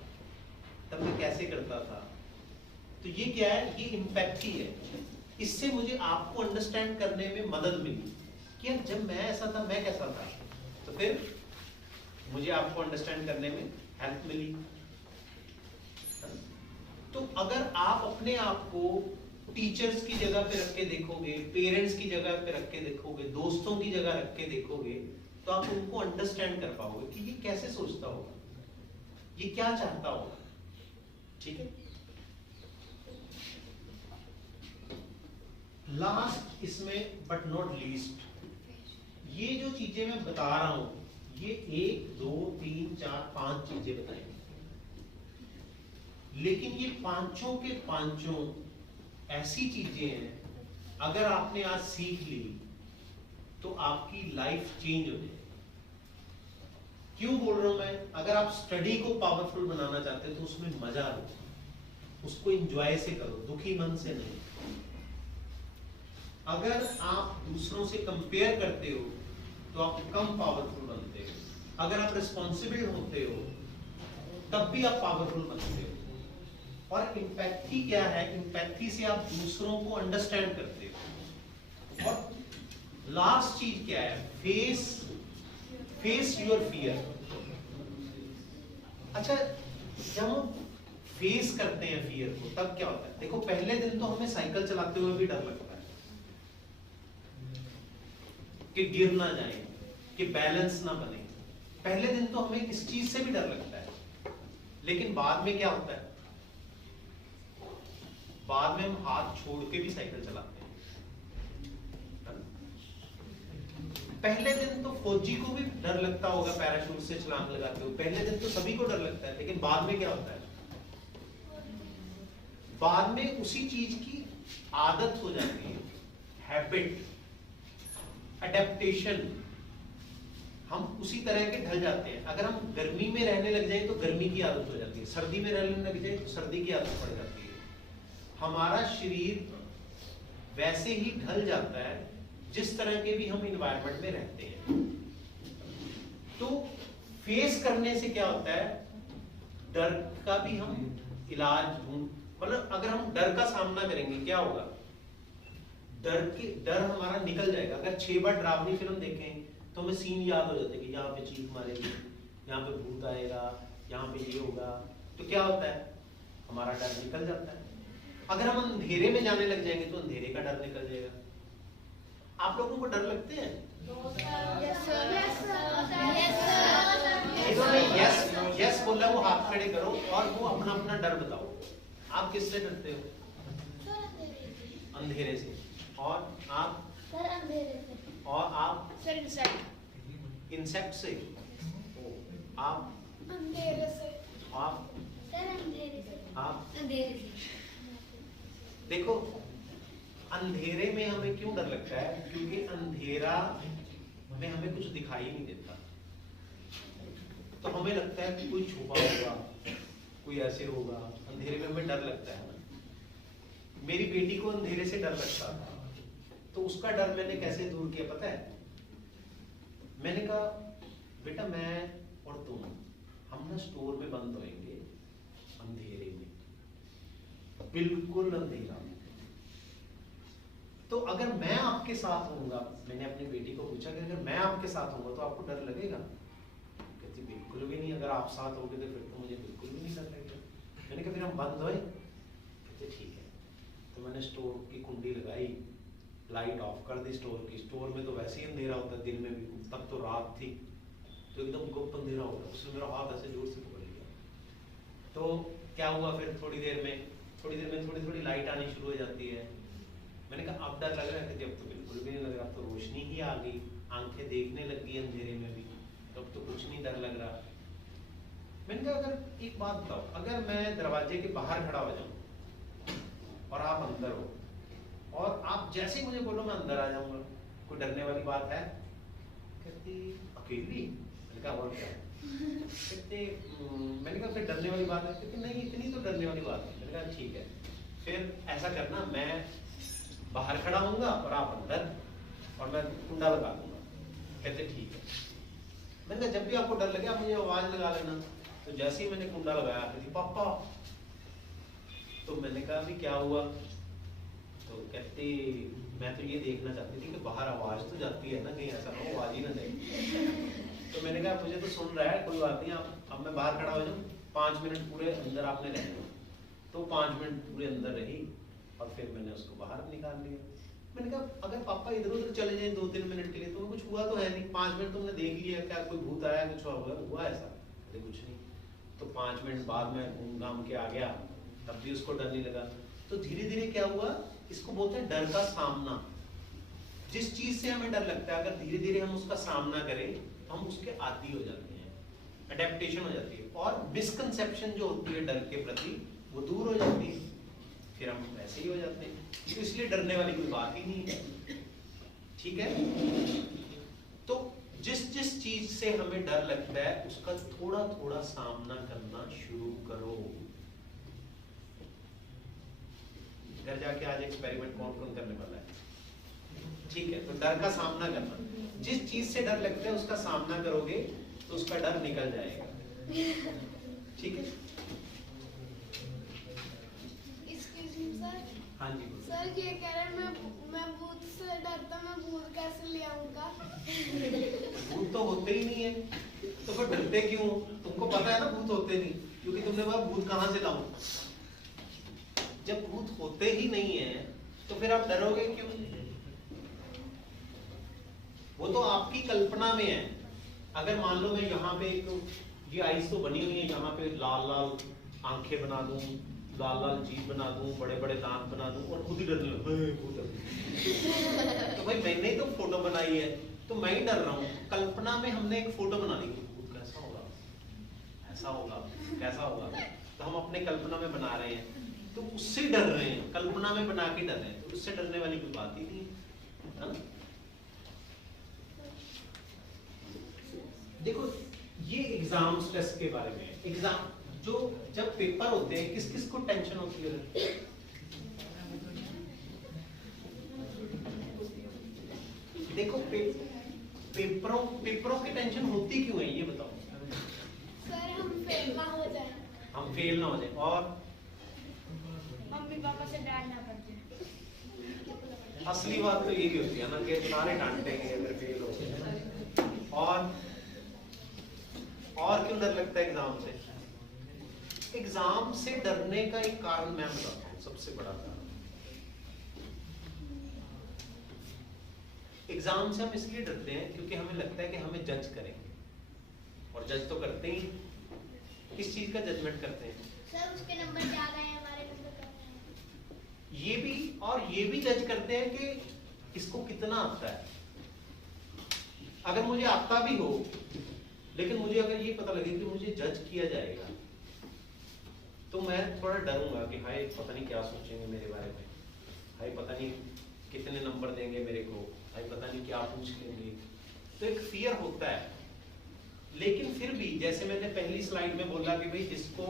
तब मैं कैसे करता था। तो ये क्या है, ये एम्पैथी है। इससे मुझे आपको अंडरस्टैंड करने में मदद मिली कि यार जब मैं ऐसा था मैं कैसा था, तो फिर मुझे आपको अंडरस्टैंड करने में हेल्प मिली। तो अगर आप अपने आप को टीचर्स की जगह पे रख के देखोगे, पेरेंट्स की जगह पे रख के देखोगे, दोस्तों की जगह रख के देखोगे, तो आप उनको अंडरस्टैंड कर पाओगे कि ये कैसे सोचता होगा, ये क्या चाहता होगा। ठीक है। लास्ट इसमें बट नॉट लीस्ट, ये जो चीजें मैं बता रहा हूं, ये 1 2 3 4 5 चीजें बताएंगे, लेकिन ये पांचों के पांचों ऐसी चीजें हैं, अगर आपने आज सीख ली तो आपकी लाइफ चेंज हो जाएगी। क्यों बोल रहा हूं मैं? अगर आप स्टडी को पावरफुल बनाना चाहते हो तो उसमें मजा लो, उसको एंजॉय से करो, दुखी मन से नहीं। अगर आप दूसरों से कंपेयर करते हो तो आप कम पावरफुल बनते हो। अगर आप रिस्पॉन्सिबल होते हो तब भी आप पावरफुल बनते हो। और एम्पैथी क्या है? एम्पैथी से आप दूसरों को अंडरस्टैंड करते हो। और लास्ट चीज क्या है? Face your fear. अच्छा, जब हम फेस करते हैं फियर को तब क्या होता है? देखो, पहले दिन तो हमें साइकिल चलाते हुए भी डर लगता है कि गिर ना जाए, कि बैलेंस ना बने। पहले दिन तो हमें इस चीज से भी डर लगता है, लेकिन बाद में क्या होता है? बाद में हम हाथ छोड़ के भी साइकिल चलाते हैं। पहले दिन तो फौजी को भी डर लगता होगा पैराशूट से छलांग लगाते हुए, पहले दिन तो सभी को डर लगता है, लेकिन बाद में क्या होता है? बाद में उसी चीज की आदत हो जाती है, हैबिट, अडेप्टेशन। हम उसी तरह के ढल जाते हैं। अगर हम गर्मी में रहने लग जाए तो गर्मी की आदत हो जाती है, सर्दी में रहने लग जाए तो सर्दी की आदत पड़ जाती है। हमारा शरीर वैसे ही ढल जाता है जिस तरह के भी हम इन्वायरमेंट में रहते हैं। तो फेस करने से क्या होता है? डर का भी हम इलाज मतलब अगर हम डर का सामना करेंगे क्या होगा? डर हमारा निकल जाएगा। अगर 6 बार डरावनी फिल्म देखें तो हमें सीन याद हो जाते हैं कि यहाँ पे चीख मारेगी, यहाँ पे भूत आएगा, यहाँ पे ये होगा, तो क्या होता है? हमारा डर निकल जाता है। अगर हम अंधेरे में जाने लग जाएंगे तो अंधेरे का डर निकल जाएगा। आप लोगों को डर लगते हैं? इन्होंने यस बोला, वो हाथ खड़े करो और वो अपना अपना डर बताओ। आप किससे डरते हो? अंधेरे से। और आप? सर अंधेरे से। और आप? Sir insect. इंसेक्ट से। आप? अंधेरे से। आप? सर अंधेरे से। आप? अंधेरे से। देखो, अंधेरे में हमें क्यों डर लगता है? क्योंकि अंधेरा में हमें कुछ दिखाई नहीं देता, तो हमें लगता है कि कोई छुपा होगा, कोई ऐसे होगा। अंधेरे में हमें डर लगता है ना। मेरी बेटी को अंधेरे से डर लगता था, तो उसका डर मैंने कैसे दूर किया पता है? मैंने कहा, बेटा मैं और तुम, हम ना स्टोर में बंद होएंगे अंधेरे में, बिल्कुल अंधेरा। तो अगर मैं आपके साथ होऊंगा, मैंने अपनी बेटी को पूछा कि अगर मैं आपके साथ होऊंगा तो आपको डर लगेगा? कहती बिल्कुल भी नहीं, अगर आप साथ होगे तो फिर तो मुझे बिल्कुल भी नहीं डर लगेगा। मैंने कहा फिर हम बंद होए? कहते ठीक है। तो मैंने स्टोर की कुंडी लगाई, लाइट ऑफ कर दी स्टोर की। स्टोर में तो वैसे ही अंधेरा होता है, दिन में भी, तब तो रात थी, तो एकदम गुप्त अंधेरा हो गया। उसने मेरा हाथ ऐसे जोर से पकड़ लिया। तो क्या हुआ फिर? थोड़ी देर में थोड़ी लाइट आनी शुरू हो जाती है। मैंने कहा अब डर लग रहा है? कि अब तो बिल्कुल भी नहीं लग रहा, अब तो रोशनी ही आ गई, आंखें देखने लग गई अंधेरे में भी, तो अब तो कुछ नहीं डर लग रहा। मैंने कहा अगर एक बात बताओ, अगर मैं दरवाजे के बाहर खड़ा हो जाऊं और आप अंदर हो, और आप जैसे ही मुझे बोलो मैं अंदर आ जाऊंगा, कोई डरने वाली बात है? कहती अकेली? मैंने कहा और क्या? कहते मैंने कहा फिर डरने वाली बात है? कहते नहीं इतनी तो डरने वाली बात है। मैंने कहा ठीक है, फिर ऐसा करना, मैं बाहर खड़ा होऊंगा और आप अंदर, और मैं कुंडा लगा दूंगा। कहते ठीक है। मैंने कहा जब भी आपको डर लगे आप मुझे आवाज लगा लेना। तो जैसे ही मैंने कुंडा लगाया, कहती पापा। तो मैंने कहा अभी क्या हुआ? तो कहती मैं तो ये देखना चाहती थी कि बाहर आवाज तो जाती है ना, कहीं ऐसा ना हो आवाज ही ना जाए। तो मैंने कहा मुझे तो सुन रहा है, कोई बात नहीं, आप अब मैं बाहर खड़ा हो जाऊँ, 5 मिनट पूरे अंदर आपने रहना। तो 5 मिनट पूरे अंदर रही और फिर मैंने उसको बाहर निकाल लिया। मैंने कहा अगर पापा इधर उधर चले जाए 2-3 मिनट के लिए तो कुछ हुआ तो है नहीं, 5 मिनट तुमने देख लिया, क्या कोई भूत आया, कुछ हुआ ऐसा? कुछ नहीं। तो 5 मिनट बाद मैं घूम घाम के आ गया, तब भी उसको डर नहीं लगा। तो धीरे धीरे क्या हुआ, इसको बोलते हैं डर का सामना। जिस चीज से हमें डर लगता है, अगर धीरे धीरे हम उसका सामना करें तो हम उसके आदी हो जाते हैं, अडेप्टेशन हो जाती है, और मिसकंसेप्शन जो होती है डर के प्रति वो दूर हो जाती है, फिर हम वैसे ही हो जाते हैं। तो इसलिए डरने वाली कोई बात ही नहीं है, ठीक है। तो जिस जिस चीज से हमें डर लगता है उसका थोड़ा थोड़ा सामना करना शुरू करो। घर जाके आज एक्सपेरिमेंट कौन कौन करने वाला है, ठीक है? तो डर का सामना करना, जिस चीज से डर लगता है उसका सामना करोगे तो उसका डर निकल जाएगा, ठीक है? Excuse me, sir. हाँ जी सर ये कह रहे हैं मैं भूत से डरता, मैं भूत कैसे ले आऊंगा? भूत तो होते ही नहीं है, तो फिर डरते क्यों? तुमको पता है ना भूत होते नहीं, क्योंकि तुमने बोला भूत कहाँ से लाऊं? जब भूत होते ही नहीं है तो फिर आप डरोगे क्यों? वो तो आपकी कल्पना में है। अगर मान लो मैं यहाँ पे ये आइस तो बनी हुई है, यहाँ पे लाल लाल आंखें बना दूं, लाल लाल जीभ बना दूं, बड़े बड़े दांत बना दूं और खुद ही डरने लगूं, तो भाई मैंने ही तो फोटो बनाई है, तो मैं ही डर रहा हूँ। कल्पना में हमने एक फोटो बना ली, भूत कैसा होगा, ऐसा होगा, कैसा होगा, तो हम अपने कल्पना में बना रहे हैं, तो उससे डर रहे हैं, कल्पना में बना के डर रहे हैं, तो उससे डरने वाली कोई बात ही नहीं है ना? देखो ये एग्जाम स्ट्रेस के बारे में, एग्जाम जो जब पेपर होते हैं किस किस को टेंशन होती है? देखो पेपरों की टेंशन होती क्यों है ये बताओ? सर हम फेल ना हो जाए, हम फेल ना हो जाए, और मम्मी पापा से डांटना पड़ता है। असली बात तो यही होती है ना कि सारे डांटेंगे अगर फेल हो गए। और क्यों डर लगता है एग्जाम से? एग्जाम से डरने का एक कारण मैं बताता हूँ, सबसे बड़ा कारण। एग्जाम से हम इसलिए डरते हैं क्योंकि हमें लगता है कि हमें जज करेंगे, और जज तो करते ही। किस चीज का जजमेंट करते हैं? सर उसके नंबर ज्यादा है, हमारे नंबर कम है। ये भी जज करते हैं कि इसको कितना आता है। अगर मुझे आता भी हो, लेकिन मुझे अगर ये पता लगे कि मुझे जज किया जाएगा, तो मैं थोड़ा डरूंगा कि हाय पता नहीं क्या सोचेंगे मेरे बारे में, हाय पता नहीं कितने नंबर देंगे मेरे को, हाय पता नहीं क्या पूछ लेंगे। तो एक फियर होता है। लेकिन फिर भी जैसे मैंने पहली स्लाइड में बोला कि भाई जिसको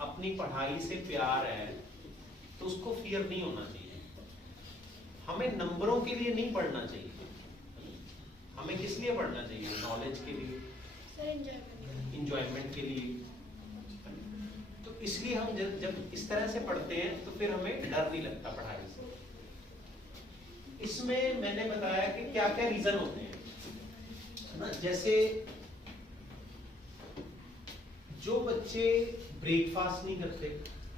अपनी पढ़ाई से प्यार है तो उसको फियर नहीं होना चाहिए। हमें नंबरों के लिए नहीं पढ़ना चाहिए, हमें किस लिए पढ़ना चाहिए? नॉलेज के लिए, एंजॉयमेंट के लिए। तो इसलिए हम जब इस तरह से पढ़ते हैं तो फिर हमें डर नहीं लगता पढ़ाई से। इसमें मैंने बताया कि क्या क्या रीजन होते हैं ना, जैसे जो बच्चे ब्रेकफास्ट नहीं करते,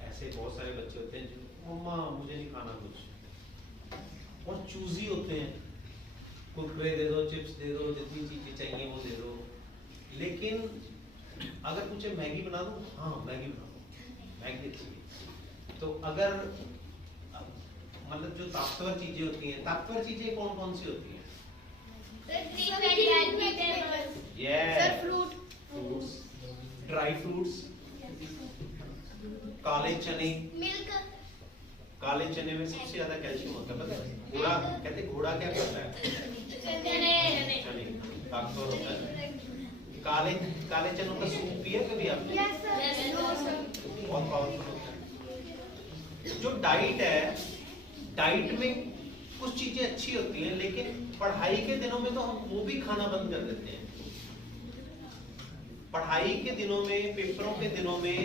ऐसे बहुत सारे बच्चे होते हैं जो मम्मा मुझे नहीं खाना कुछ, और चूजी होते हैं, कुरकुरे दे दो, चिप्स दे दो, जितनी चीजें चाहिए वो दे दो। लेकिन अगर पूछे मैगी बना दो, हाँ मैगी बना दो, मैगी अच्छी है। तो अगर मतलब जो ताकतवर चीजें होती हैं, ताकतवर चीजें कौन कौन सी होती हैं? सर फ्रूट्स, ड्राई फ्रूट्स, काले चने, मिल्क, काले चने में सबसे ज्यादा कैल्शियम होता है, पता है? घोड़ा कहते हैं, घोड़ा क्या करता है? चने, ताकतवर होता है। काले चनों का सूप पिया कभी आपने? बहुत पावरफुल होता है। जो डाइट है, डाइट में कुछ चीजें अच्छी होती हैं, लेकिन पढ़ाई के दिनों में तो हम वो भी खाना बंद कर देते हैं। पढ़ाई के दिनों में, पेपरों के दिनों में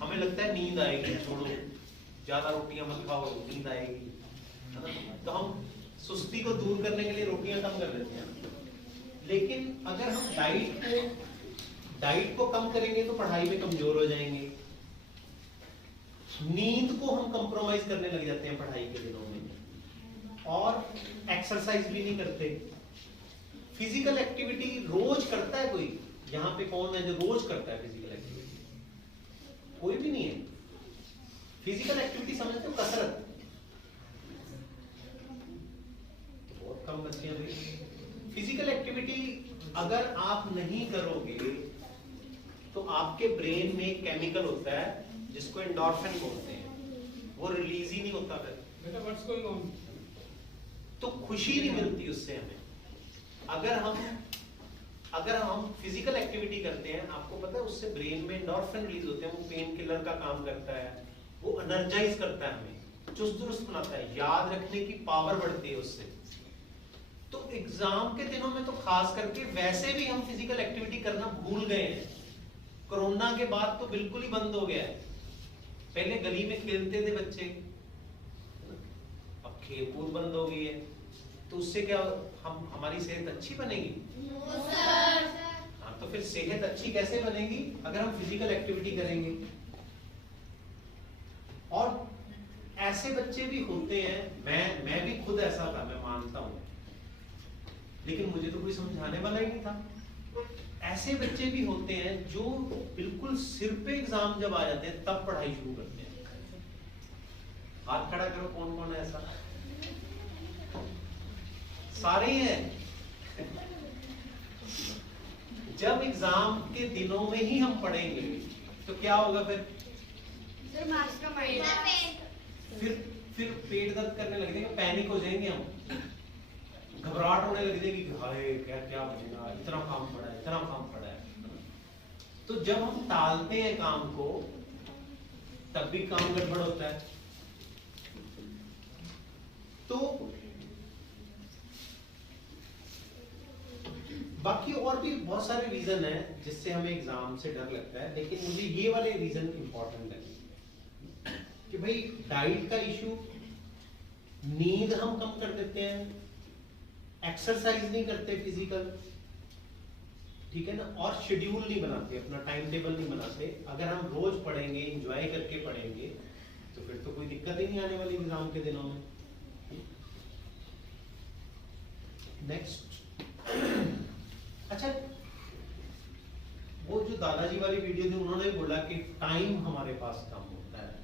हमें लगता है नींद आएगी, छोड़ो ज्यादा रोटियां मत खाओ, नींद आएगी, है ना? तो हम सुस्ती को दूर करने के लिए रोटियां कम कर देते हैं। लेकिन अगर हम डाइट को कम करेंगे तो पढ़ाई में कमजोर हो जाएंगे। नींद को हम कंप्रोमाइज करने लग जाते हैं पढ़ाई के दिनों में, और एक्सरसाइज भी नहीं करते। फिजिकल एक्टिविटी रोज करता है कोई? यहाँ पे कौन है जो रोज करता है फिजिकल एक्टिविटी? कोई भी नहीं है। फिजिकल एक्टिविटी समझते हो? कसरत बहुत कम बच्चे हैं। फिजिकल एक्टिविटी अगर आप नहीं करोगे तो आपके ब्रेन में एक केमिकल होता है जिसको एंडोर्फिन बोलते हैं, वो रिलीज ही नहीं होता फिर, तो खुशी नहीं मिलती उससे हमें। अगर हम फिजिकल एक्टिविटी करते हैं, आपको पता है उससे ब्रेन में एंडोर्फिन रिलीज होते हैं, वो पेन किलर का काम करता है, वो एनर्जाइज करता है, हमें चुस्त दुरुस्त बनाता है, याद रखने की पावर बढ़ती है उससे। तो एग्जाम के दिनों में तो खास करके वैसे भी हम फिजिकल एक्टिविटी करना भूल गए हैं। कोरोना के बाद तो बिल्कुल ही बंद हो गया है। पहले गली में खेलते थे बच्चे, अब खेल कूद बंद हो गई है, तो उससे क्या हमारी सेहत अच्छी बनेगी? हाँ, तो फिर सेहत अच्छी कैसे बनेगी? अगर हम फिजिकल एक्टिविटी करेंगे। और ऐसे बच्चे भी होते हैं, मैं भी खुद ऐसा था, मैं मानता हूं, लेकिन मुझे तो कोई समझाने वाला ही नहीं था। ऐसे बच्चे भी होते हैं जो बिल्कुल सिर पे एग्जाम जब आ जाते हैं तब पढ़ाई शुरू करते हैं। हाथ खड़ा करो, कौन कौन है ऐसा? सारे ही हैं। जब एग्जाम के दिनों में ही हम पढ़ेंगे तो क्या होगा फिर पेट दर्द करने लग जाएगा, पैनिक हो जाएंगे हम, घबराहट होने लग जाएगी कि हाय क्या बनेगा, इतना काम पड़ा है, इतना काम पड़ा है। तो जब हम टालते हैं काम को तब भी काम गड़बड़ होता है। तो बाकी और भी बहुत सारे रीजन है जिससे हमें एग्जाम से डर लगता है, लेकिन मुझे ये वाले रीजन इंपॉर्टेंट है कि भाई डाइट का इशू, नींद हम कम कर देते हैं, एक्सरसाइज नहीं करते फिजिकल, ठीक है ना, और शेड्यूल नहीं बनाते, अपना टाइम टेबल नहीं बनाते। अगर हम रोज पढ़ेंगे, एंजॉय करके पढ़ेंगे, तो फिर तो कोई दिक्कत ही नहीं आने वाली एग्जाम के दिनों में। नेक्स्ट, अच्छा, वो जो दादाजी वाली वीडियो थी उन्होंने भी बोला कि टाइम हमारे पास कम होता है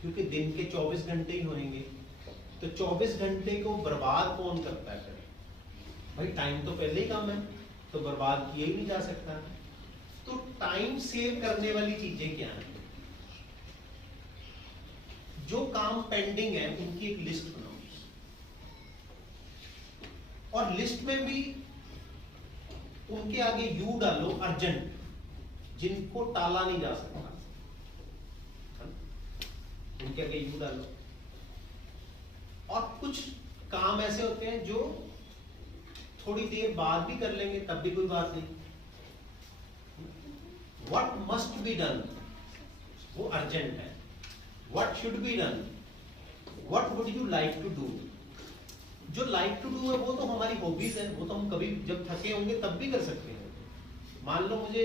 क्योंकि दिन के 24 घंटे ही होंगे, तो 24 घंटे को बर्बाद कौन करता है? भाई टाइम तो पहले ही कम है, तो बर्बाद किया ही नहीं जा सकता। तो टाइम सेव करने वाली चीजें क्या हैं? जो काम पेंडिंग है उनकी एक लिस्ट बनाओ, और लिस्ट में भी उनके आगे यू डालो, अर्जेंट, जिनको टाला नहीं जा सकता, उनके आगे यू डालो। और कुछ काम ऐसे होते हैं जो थोड़ी देर बाद भी कर लेंगे तब भी कोई बात नहीं। What must be done वो अर्जेंट है, What should be done, What would you like to do। जो like to do है वो तो हमारी हॉबीज है, वो तो हम कभी जब थके होंगे तब भी कर सकते हैं। मान लो मुझे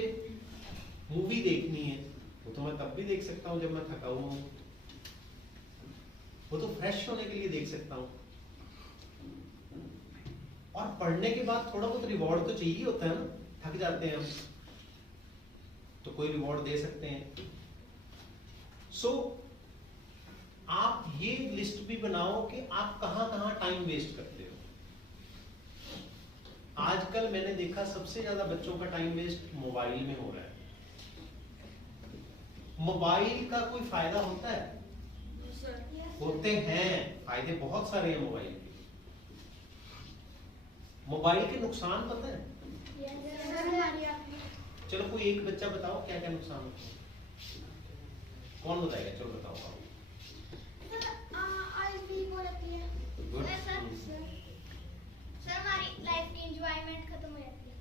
मूवी देखनी है, वो तो मैं तब भी देख सकता हूँ जब मैं थका हुआ हूँ, वो तो फ्रेश होने के लिए देख सकता हूँ। और पढ़ने के बाद थोड़ा बहुत रिवॉर्ड तो चाहिए होता है ना, थक जाते हैं हम, तो कोई रिवॉर्ड दे सकते हैं। सो आप ये लिस्ट भी बनाओ कि आप कहां कहां टाइम वेस्ट करते हो। आजकल मैंने देखा सबसे ज्यादा बच्चों का टाइम वेस्ट मोबाइल में हो रहा है। मोबाइल का कोई फायदा होता है? सर। होते हैं, फायदे बहुत सारे हैं मोबाइल के। मोबाइल के नुकसान पता है? चलो कोई एक बच्चा बताओ क्या क्या नुकसान होते हैं। कौन बताएगा? चलो बताओ। Good. सर हमारी लाइफ की एंजॉयमेंट खत्म हो जाती है।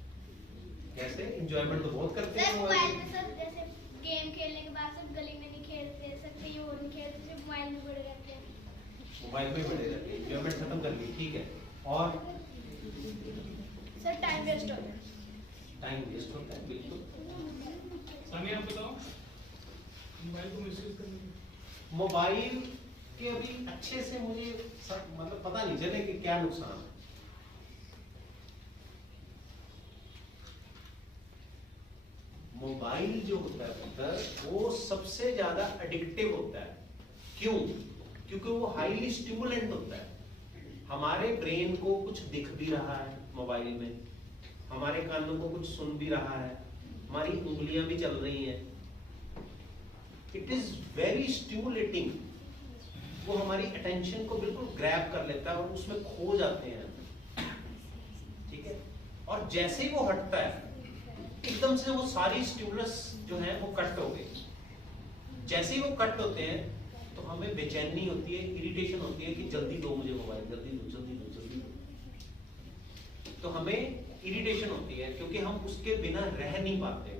कैसे? एंजॉयमेंट तो बहुत करते सर हैं मोबाइल में सब जैसे गेम खेलने के बाद सब गली में नहीं खेलते, सब कहीं और नहीं खेलते, सिर्फ मोबाइल में पड़े रहते हैं। मोबाइल में पड़े रहते हैं, एंजॉयमेंट खत्म कर ली, ठीक है। और सर टाइम वेस्ट हो गया। टाइम वेस्ट होता है, बिल्कुल। सामने आप बताओ मोबाइल को मिसयूज करने के। मोबाइल के अभी अच्छे से मुझे मतलब पता नहीं चले कि क्या नुकसान है। मोबाइल जो होता है पुत्र, वो सबसे ज्यादा एडिक्टिव होता है। क्यों? क्योंकि वो हाईली स्टिमुलेंट होता है। हमारे ब्रेन को कुछ दिख भी रहा है मोबाइल में, हमारे कानों को कुछ सुन भी रहा है, हमारी उंगलियां भी चल रही हैं। It is very stimulating. वो हमारी अटेंशन को बिल्कुल ग्रैब कर लेता है और उसमें खो जाते हैं, ठीक है। और जैसे ही वो हटता है, एकदम से वो सारी स्टिमुलस जो है वो कट हो गई। जैसे ही वो कट होते हैं तो हमें बेचैनी होती है, इरिटेशन होती है कि जल्दी दो मुझे मोबाइल, जल्दी दो, जल्दी दो, जल्दी दो। तो हमें इरिटेशन होती है क्योंकि हम उसके बिना रह नहीं पाते।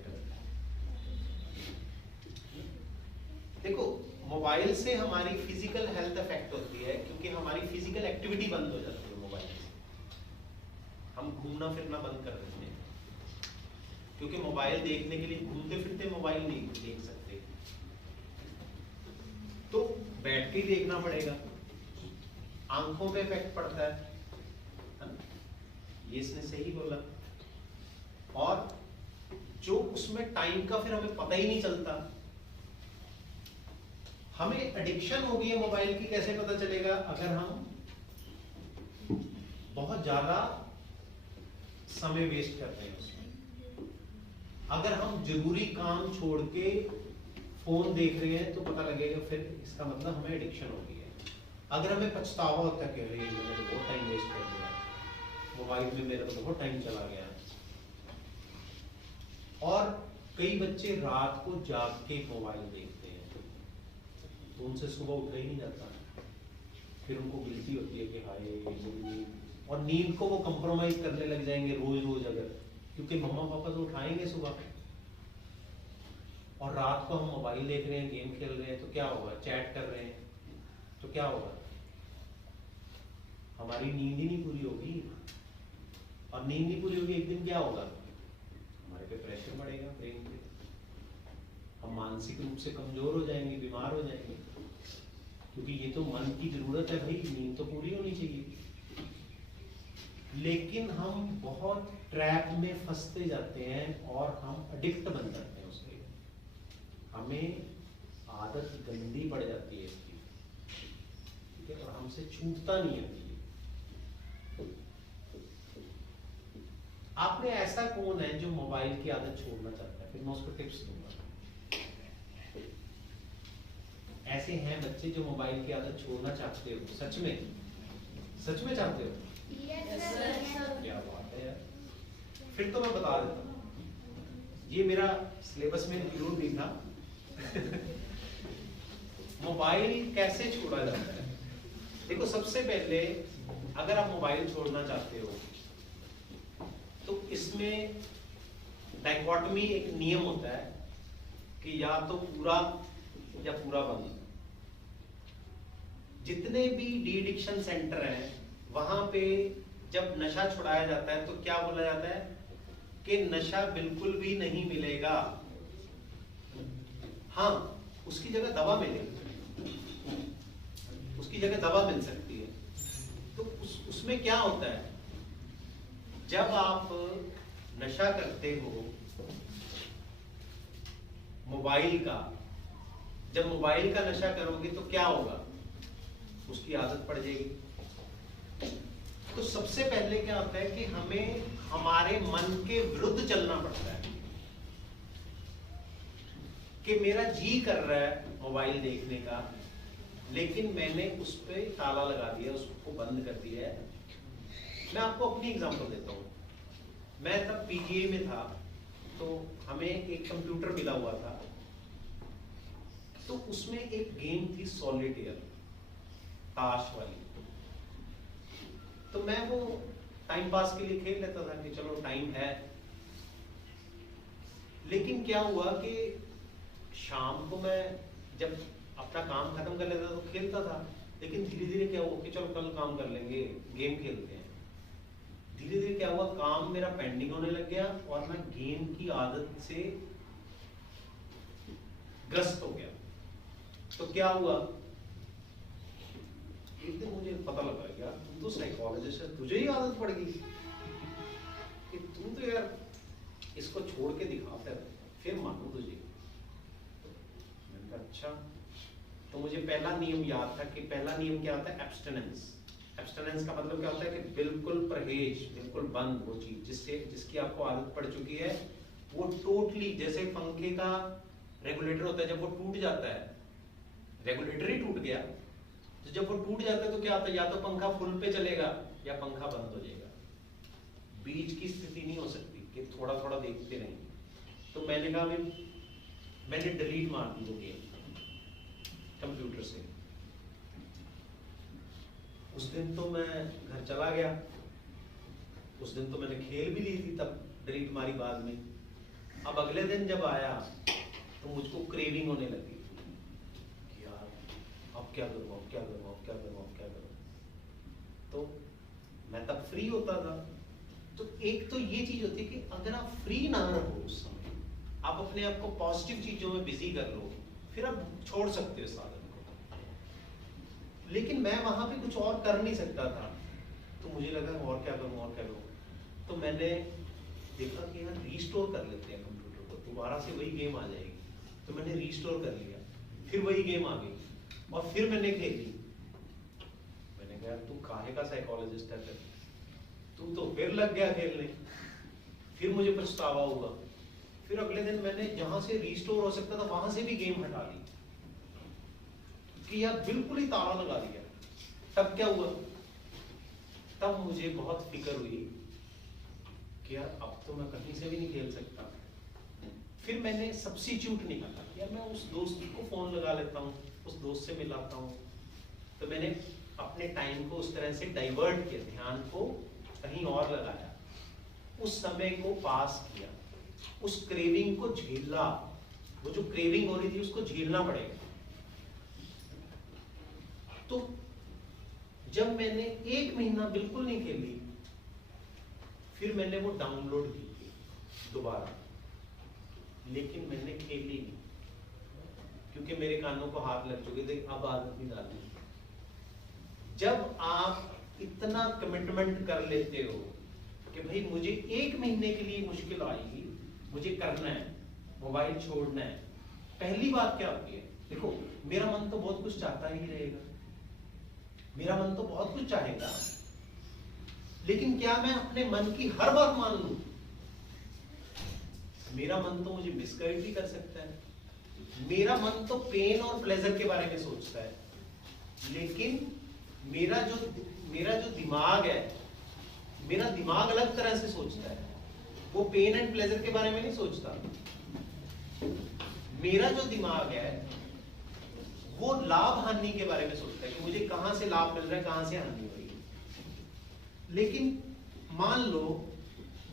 देखो, मोबाइल से हमारी फिजिकल हेल्थ अफेक्ट होती है क्योंकि हमारी फिजिकल एक्टिविटी बंद हो जाती है मोबाइल से। हम घूमना फिरना बंद कर देते हैं क्योंकि मोबाइल देखने के लिए घूमते फिरते मोबाइल नहीं देख सकते, तो बैठ के ही देखना पड़ेगा। आंखों पे इफेक्ट पड़ता है ना? ये इसने सही बोला। और जो उसमें टाइम का फिर हमें पता ही नहीं चलता। हमें एडिक्शन हो गई है मोबाइल की, कैसे पता चलेगा? अगर हम बहुत ज्यादा समय वेस्ट करते हैं उसमें। अगर हम जरूरी काम छोड़ के फोन देख रहे हैं तो पता लगेगा, फिर इसका मतलब हमें एडिक्शन हो गई है। अगर हमें पछतावा होता है कि अरे मैंने तो बहुत टाइम वेस्ट कर दिया, मोबाइल में मेरा तो बहुत टाइम चला गया। और कई बच्चे रात को जाग के मोबाइल देखते हैं तो उनसे सुबह उठा ही नहीं जाता, फिर उनको गिल्टी होती है कि हाय नींद, और नींद को वो कंप्रोमाइज करने लग जाएंगे रोज रोज, अगर क्योंकि मम्मा पापा तो उठाएंगे सुबह, और रात को हम मोबाइल देख रहे हैं, गेम खेल रहे हैं, तो क्या होगा? चैट कर रहे हैं तो क्या होगा? हमारी नींद ही नहीं पूरी होगी, और नींद नहीं पूरी होगी, एक दिन क्या होगा? हमारे पे प्रेशर बढ़ेगा ब्रेन पे, हम मानसिक रूप से कमजोर हो जाएंगे, बीमार हो जाएंगे, क्योंकि ये तो मन की जरूरत है भाई, नींद तो पूरी होनी चाहिए। लेकिन हम बहुत ट्रैप में फंसते जाते हैं और हम एडिक्ट बन जाते हैं उसके, हमें आदत गंदी पड़ जाती है इसकी, ठीक है, और हमसे छूटता नहीं है। आप में ऐसा कौन है जो मोबाइल की आदत छोड़ना चाहता है? फिर मैं उसको टिप्स दूंगा। ऐसे हैं बच्चे जो मोबाइल की आदत छोड़ना चाहते हो? सच में चाहते हो? क्या बात है यार, फिर तो मैं बता देता हूँ। ये मेरा सिलेबस में इंक्लूड भी था। मोबाइल कैसे छोड़ा जाता है? देखो, सबसे पहले अगर आप मोबाइल छोड़ना चाहते हो तो इसमें डाइकोटमी एक नियम होता है कि या तो पूरा या पूरा बंद। जितने भी डी एडिक्शन सेंटर हैं वहां पे जब नशा छुड़ाया जाता है तो क्या बोला जाता है कि नशा बिल्कुल भी नहीं मिलेगा, हाँ उसकी जगह दवा मिलेगी, उसकी जगह दवा मिल सकती है। तो उसमें क्या होता है, जब आप नशा करते हो मोबाइल का, जब मोबाइल का नशा करोगे तो क्या होगा? उसकी आदत पड़ जाएगी। तो सबसे पहले क्या होता है कि हमें हमारे मन के विरुद्ध चलना पड़ता है कि मेरा जी कर रहा है मोबाइल देखने का, लेकिन मैंने उस पर ताला लगा दिया, उसको बंद कर दिया है। मैं आपको अपनी एग्जांपल देता हूँ। मैं तब पीजीआई में था, तो हमें एक कंप्यूटर मिला हुआ था, तो उसमें एक गेम थी सॉलिटेयर, ताश वाली। तो मैं वो टाइम पास के लिए खेल लेता था कि चलो टाइम है। लेकिन क्या हुआ कि शाम को मैं जब अपना काम खत्म कर लेता तो खेलता था, लेकिन धीरे धीरे क्या हुआ कि चलो कल काम कर लेंगे, गेम खेलते हैं। धीरे धीरे क्या हुआ, काम मेरा पेंडिंग होने लग गया और मैं गेम की आदत से ग्रस्त हो गया। तो क्या हुआ, एक दिन मुझे पता लगा यार तुम तो साइकोलॉजिस्ट है, तुझे ही आदत पड़ गई कि तुम तो यार इसको छोड़ के दिखाते फिर मानो तुझे। मैंने कहा अच्छा। तो मुझे पहला नियम याद था कि पहला नियम क्या होता है, एब्स्टिनेंस। एब्स्टिनेंस का मतलब क्या होता है कि बिल्कुल परहेज, बिल्कुल बंद। वो चीज जिसकी आपको आदत पड़ चुकी है वो टोटली, जैसे पंखे का रेगुलेटर होता है, जब वो टूट जाता है, रेगुलेटर ही टूट गया, तो जब वो टूट जाता है तो क्या होता है, या तो पंखा फुल पे चलेगा या पंखा बंद हो जाएगा। बीच की स्थिति नहीं हो सकती कि थोड़ा थोड़ा देखते रहेंगे। तो मैंने कहा मैंने डिलीट मार दी वो गेम कंप्यूटर से। उस दिन तो मैं घर चला गया, उस दिन तो मैंने खेल भी ली थी, तब डिलीट मारी बाद में। अब अगले दिन जब आया तो मुझको क्रेविंग होने लगी कि यार अब क्या करूं, अब क्या करूं, अब क्या करूं, अब क्या करूं। तो मैं तब फ्री होता था। तो एक तो ये चीज होती है कि अगर आप फ्री ना रहो उस समय, आप अपने आप को पॉजिटिव चीजों में बिजी कर लो, फिर आप छोड़ सकते हो साधन को। लेकिन मैं वहां पे कुछ और कर नहीं सकता था, तो मुझे लगा और क्या करूं, और क्या करूं। तो मैंने देखा कि यार रीस्टोर कर लेते हैं कंप्यूटर को, दोबारा से वही गेम आ जाएगी। तो मैंने रीस्टोर कर लिया, फिर वही गेम आ गई और फिर मैंने खेली। मैंने कहा तू काहे का साइकोलॉजिस्ट है, तू तो फिर लग गया खेलने। फिर मुझे पछतावा हुआ। फिर अगले दिन मैंने जहां से रीस्टोर हो सकता था वहां से भी गेम हटा दी कि यार बिल्कुल ही ताला लगा दिया। तब क्या हुआ, तब मुझे बहुत फिक्र हुई कि यार अब तो मैं कहीं से भी नहीं खेल सकता। फिर मैंने सब्स्टिट्यूट निकाला कि यार मैं उस दोस्त को फोन लगा लेता हूँ, उस दोस्त से मिलाता हूँ। तो मैंने अपने टाइम को उस तरह से डाइवर्ट किया, ध्यान को कहीं और लगाया, उस समय को पास किया, उस क्रेविंग को झेला। वो जो क्रेविंग हो रही थी उसको झेलना पड़ेगा। तो जब मैंने 1 महीना बिल्कुल नहीं खेली, फिर मैंने वो डाउनलोड की दोबारा, लेकिन मैंने खेली नहीं क्योंकि मेरे कानों को हाथ लग चुके थे। अब आदत नहीं डालनी। जब आप इतना कमिटमेंट कर लेते हो कि भाई मुझे 1 महीने के लिए मुश्किल आएगी, मुझे करना है, मोबाइल छोड़ना है। पहली बात क्या होती है, देखो मेरा मन तो बहुत कुछ चाहता ही रहेगा, मेरा मन तो बहुत कुछ चाहेगा, लेकिन क्या मैं अपने मन की हर बात मान लूं? मेरा मन तो मुझे मिसगाइड भी कर सकता है। मेरा मन तो पेन और प्लेजर के बारे में सोचता है, लेकिन मेरा जो दिमाग है, मेरा दिमाग अलग तरह से सोचता है। वो पेन एंड प्लेजर के बारे में नहीं सोचता। मेरा जो दिमाग है वो लाभ हानि के बारे में सोचता है कि मुझे कहां से लाभ मिल रहा है, कहां से हानि हो रही है। लेकिन मान लो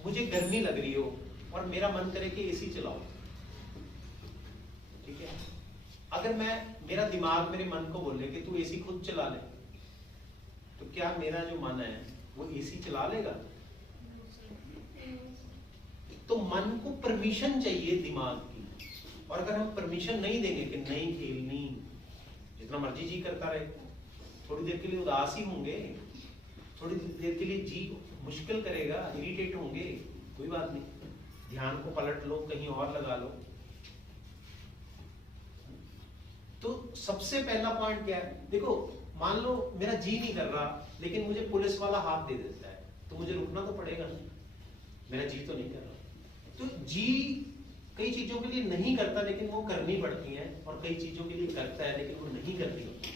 मुझे गर्मी लग रही हो और मेरा मन करे कि एसी चलाओ, ठीक है। अगर मेरा दिमाग मेरे मन को बोले कि तू एसी खुद चला ले, तो क्या मेरा जो मन है वो एसी चला लेगा? तो मन को परमिशन चाहिए दिमाग की, और अगर हम परमिशन नहीं देंगे कि नहीं खेलनी, जितना मर्जी जी करता रहे, थोड़ी देर के लिए उदास ही होंगे, थोड़ी देर के लिए जी मुश्किल करेगा, इरिटेट होंगे, कोई बात नहीं, ध्यान को पलट लो, कहीं और लगा लो। तो सबसे पहला पॉइंट क्या है, देखो मान लो मेरा जी नहीं कर रहा, लेकिन मुझे पुलिस वाला हाथ दे देता है, तो मुझे रुकना तो पड़ेगा ना, मेरा जी तो नहीं कर रहा। तो जी कई चीजों के लिए नहीं करता, लेकिन वो करनी पड़ती हैं, और कई चीजों के लिए करता है लेकिन वो नहीं करनी होती।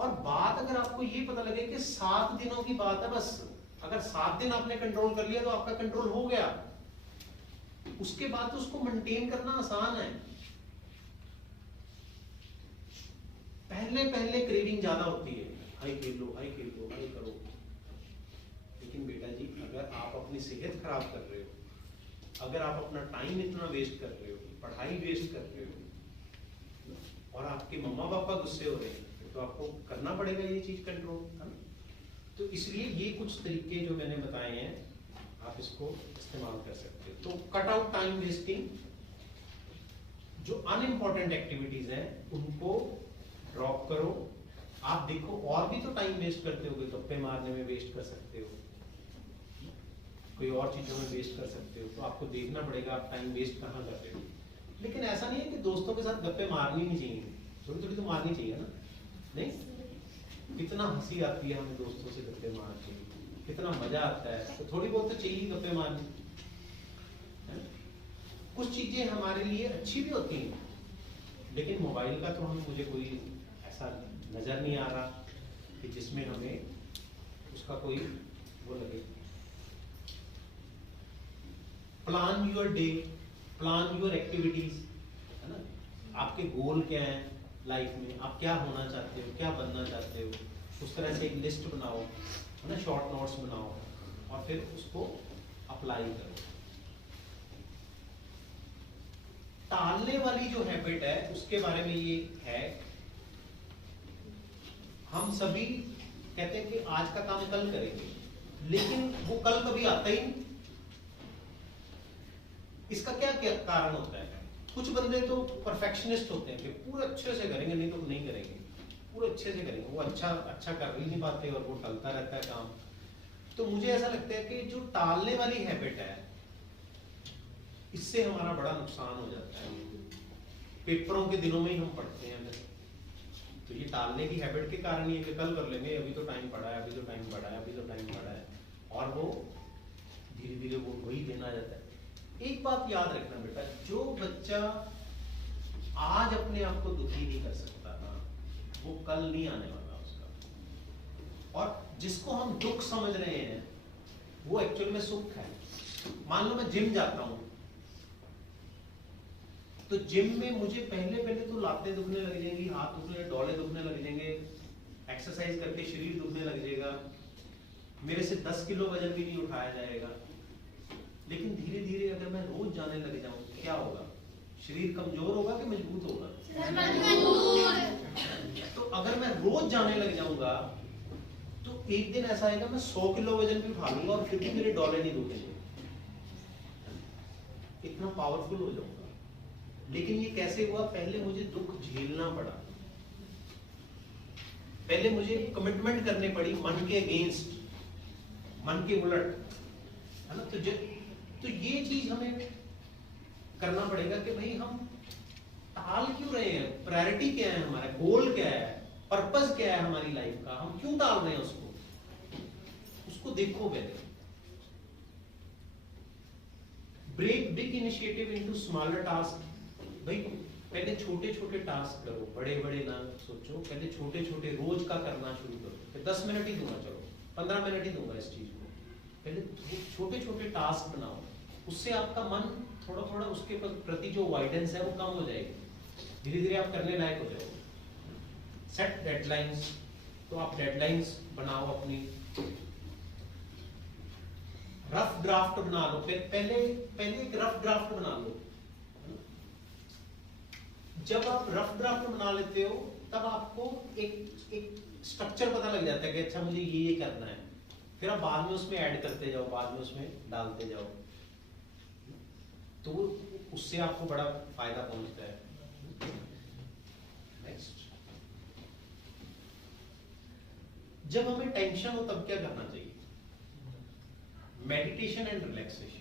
और बात अगर आपको ये पता लगे कि 7 दिनों की बात है बस, अगर 7 दिन आपने कंट्रोल कर लिया तो आपका कंट्रोल हो गया, उसके बाद तो उसको मेंटेन करना आसान है। पहले पहले क्रेविंग ज्यादा होती है, हाई खेल लो, हाई खेल लो, हाई करो। लेकिन बेटा जी अगर आप अपनी सेहत खराब कर रहे हो, अगर आप अपना टाइम इतना वेस्ट कर रहे हो, पढ़ाई वेस्ट कर रहे हो, और आपके मम्मा पापा गुस्से हो रहे हैं, तो आपको करना पड़ेगा ये चीज कंट्रोल, है ना? तो इसलिए ये कुछ तरीके जो मैंने बताए हैं आप इसको इस्तेमाल कर सकते हो। तो कट आउट टाइम वेस्टिंग, जो अनइम्पॉर्टेंट एक्टिविटीज हैं उनको ड्रॉप करो। आप देखो और भी तो टाइम वेस्ट करते होगे, गप्पे मारने में वेस्ट कर सकते हो, कोई और चीजों में वेस्ट कर सकते हो, तो आपको देखना पड़ेगा आप टाइम वेस्ट कहाँ कर रहे हो। लेकिन ऐसा नहीं है कि दोस्तों के साथ गप्पे मारनी नहीं चाहिए, थोड़ी थोड़ी तो मारनी चाहिए ना, नहीं? कितना हंसी आती है हमें दोस्तों से गप्पे मार के, कितना मजा आता है, तो थोड़ी बहुत तो चाहिए गप्पे मारनी। कुछ चीजें हमारे लिए अच्छी भी होती हैं, लेकिन मोबाइल का तो मुझे कोई ऐसा नजर नहीं आ रहा कि जिसमें हमें उसका कोई वो लगे। Plan your day, plan your activities, है ना? आपके गोल क्या है लाइफ में, आप क्या होना चाहते हो, क्या बनना चाहते हो, उस तरह से एक लिस्ट बनाओ, है ना? शॉर्ट नोट्स बनाओ और फिर उसको अप्लाई करो। टालने वाली जो हैबिट है उसके बारे में ये है, हम सभी कहते हैं कि आज का काम कल करेंगे, लेकिन वो कल कभी आता ही नहीं। इसका क्या क्या कारण होता है? कुछ बंदे तो परफेक्शनिस्ट होते हैं कि पूरे अच्छे से करेंगे, नहीं तो नहीं करेंगे, पूरे अच्छे से करेंगे, वो अच्छा कर ही नहीं पाते और वो टलता रहता है काम। तो मुझे ऐसा लगता है कि जो टालने वाली हैबिट है इससे हमारा बड़ा नुकसान हो जाता है। पेपरों के दिनों में ही हम पढ़ते हैं, तो ये टालने की हैबिट के कारण ये कि कल कर लेंगे, अभी तो टाइम पड़ा है, अभी तो टाइम पड़ा है, अभी तो टाइम पड़ा है, और वो धीरे धीरे वो वही दिन आ जाता है। एक बात याद रखना बेटा, जो बच्चा आज अपने आप को दुखी नहीं कर सकता ना, वो कल नहीं आने वाला उसका। और जिसको हम दुख समझ रहे हैं वो एक्चुअल में सुख है। मान लो मैं जिम जाता हूं, तो जिम में मुझे पहले तो लातें दुखने लग जाएंगी, हाथ दुखने, डोले दुखने लग जाएंगे, एक्सरसाइज करके शरीर दुखने लग जाएगा, मेरे से 10 किलो वजन भी नहीं उठाया जाएगा। लेकिन धीरे धीरे अगर मैं रोज जाने लग जाऊं तो क्या होगा? शरीर कमजोर होगा कि मजबूत होगा? तो अगर मैं रोज जाने लग जाऊंगा तो एक दिन ऐसा आएगा मैं 100 किलो वजन भी उठा लूंगा और फिर भी मेरे डोले नहीं दुखेंगे, इतना पावरफुल हो जाऊंगा। लेकिन ये कैसे हुआ? पहले मुझे दुख झेलना पड़ा, पहले मुझे कमिटमेंट करनी पड़ी मन के अगेंस्ट, मन के उलट, है ना? तो ये चीज हमें करना पड़ेगा कि भाई हम टाल क्यों रहे हैं, प्रायोरिटी क्या है, हमारा गोल क्या है, पर्पस क्या है हमारी लाइफ का, हम क्यों टाल रहे हैं उसको देखो पहले। Break big initiative into smaller task. भाई पहले छोटे छोटे टास्क करो, बड़े बड़े ना सोचो, पहले छोटे छोटे रोज का करना शुरू करो। फिर 10 मिनट ही दूंगा, चलो 15 मिनट ही दूंगा इस चीज को, पहले छोटे छोटे टास्क बनाओ, उससे आपका मन थोड़ा थोड़ा उसके प्रति जो अवॉइडेंस है वो कम हो जाएगी, धीरे धीरे आप करने लायक हो जाओगे। सेट डेडलाइंस, तो आप डेडलाइंस बनाओ अपनी, रफ ड्राफ्ट बना लो, पहले एक रफ ड्राफ्ट बना लो। जब आप रफ ड्राफ्ट बना लेते हो तब आपको एक स्ट्रक्चर पता लग जाता है कि अच्छा मुझे ये करना है, फिर आप बाद में उसमें ऐड करते जाओ, बाद में उसमें डालते जाओ, तो उससे आपको बड़ा फायदा पहुंचता है। नेक्स्ट, जब हमें टेंशन हो तब क्या करना चाहिए? Meditation and relaxation.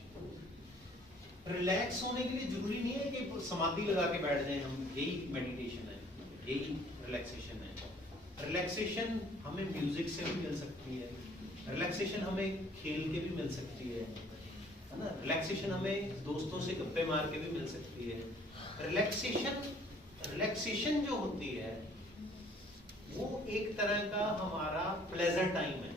रिलैक्स होने के लिए जरूरी नहीं है कि समाधि लगा के बैठ जाएं हम, यही मेडिटेशन है, यही रिलैक्सेशन है। रिलैक्सेशन हमें म्यूजिक से भी मिल सकती है, रिलैक्सेशन हमें खेल के भी मिल सकती है ना? रिलैक्सेशन हमें दोस्तों से गप्पे मार के भी मिल सकती है। रिलैक्सेशन जो होती है वो एक तरह का हमारा प्लेजेंट टाइम है।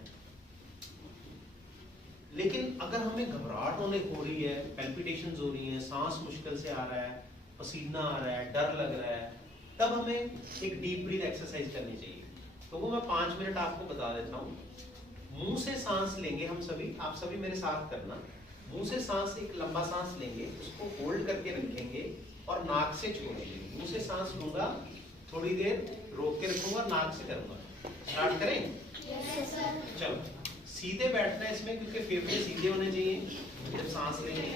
लेकिन अगर हमें घबराहट होने हो रही है, पैल्पिटेशंस हो रही हैं, सांस मुश्किल से आ रहा है, पसीना आ रहा है, डर लग रहा है, तब हमें एक डीप ब्रीथ एक्सरसाइज करनी चाहिए। तो वो मैं 5 मिनट आपको बता देता हूँ। मुंह से सांस लेंगे हम सभी, आप सभी मेरे साथ करना। मुंह से सांस, एक लंबा सांस लेंगे, उसको होल्ड करके रखेंगे और नाक से छोड़ेंगे। मुंह से सांस लूंगा, थोड़ी देर रोक के रखूंगा, नाक से करूंगा। स्टार्ट करें? चलो, सीधे बैठना है इसमें, क्योंकि फेफड़े सीधे होने चाहिए जब सांस लेंगे।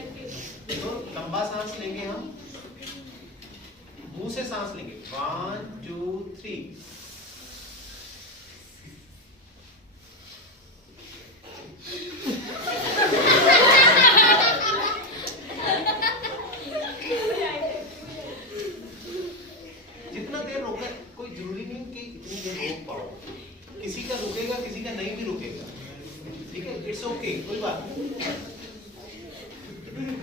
तो लंबा सांस लेंगे हम, मुंह से सांस लेंगे। 1 2 3। जितना देर रोका, कोई जरूरी नहीं कि इतनी देर रोक पाओ। किसी का रुकेगा, किसी का नहीं भी रुकेगा, ठीक है? इट्स ओके, कोई बात नहीं।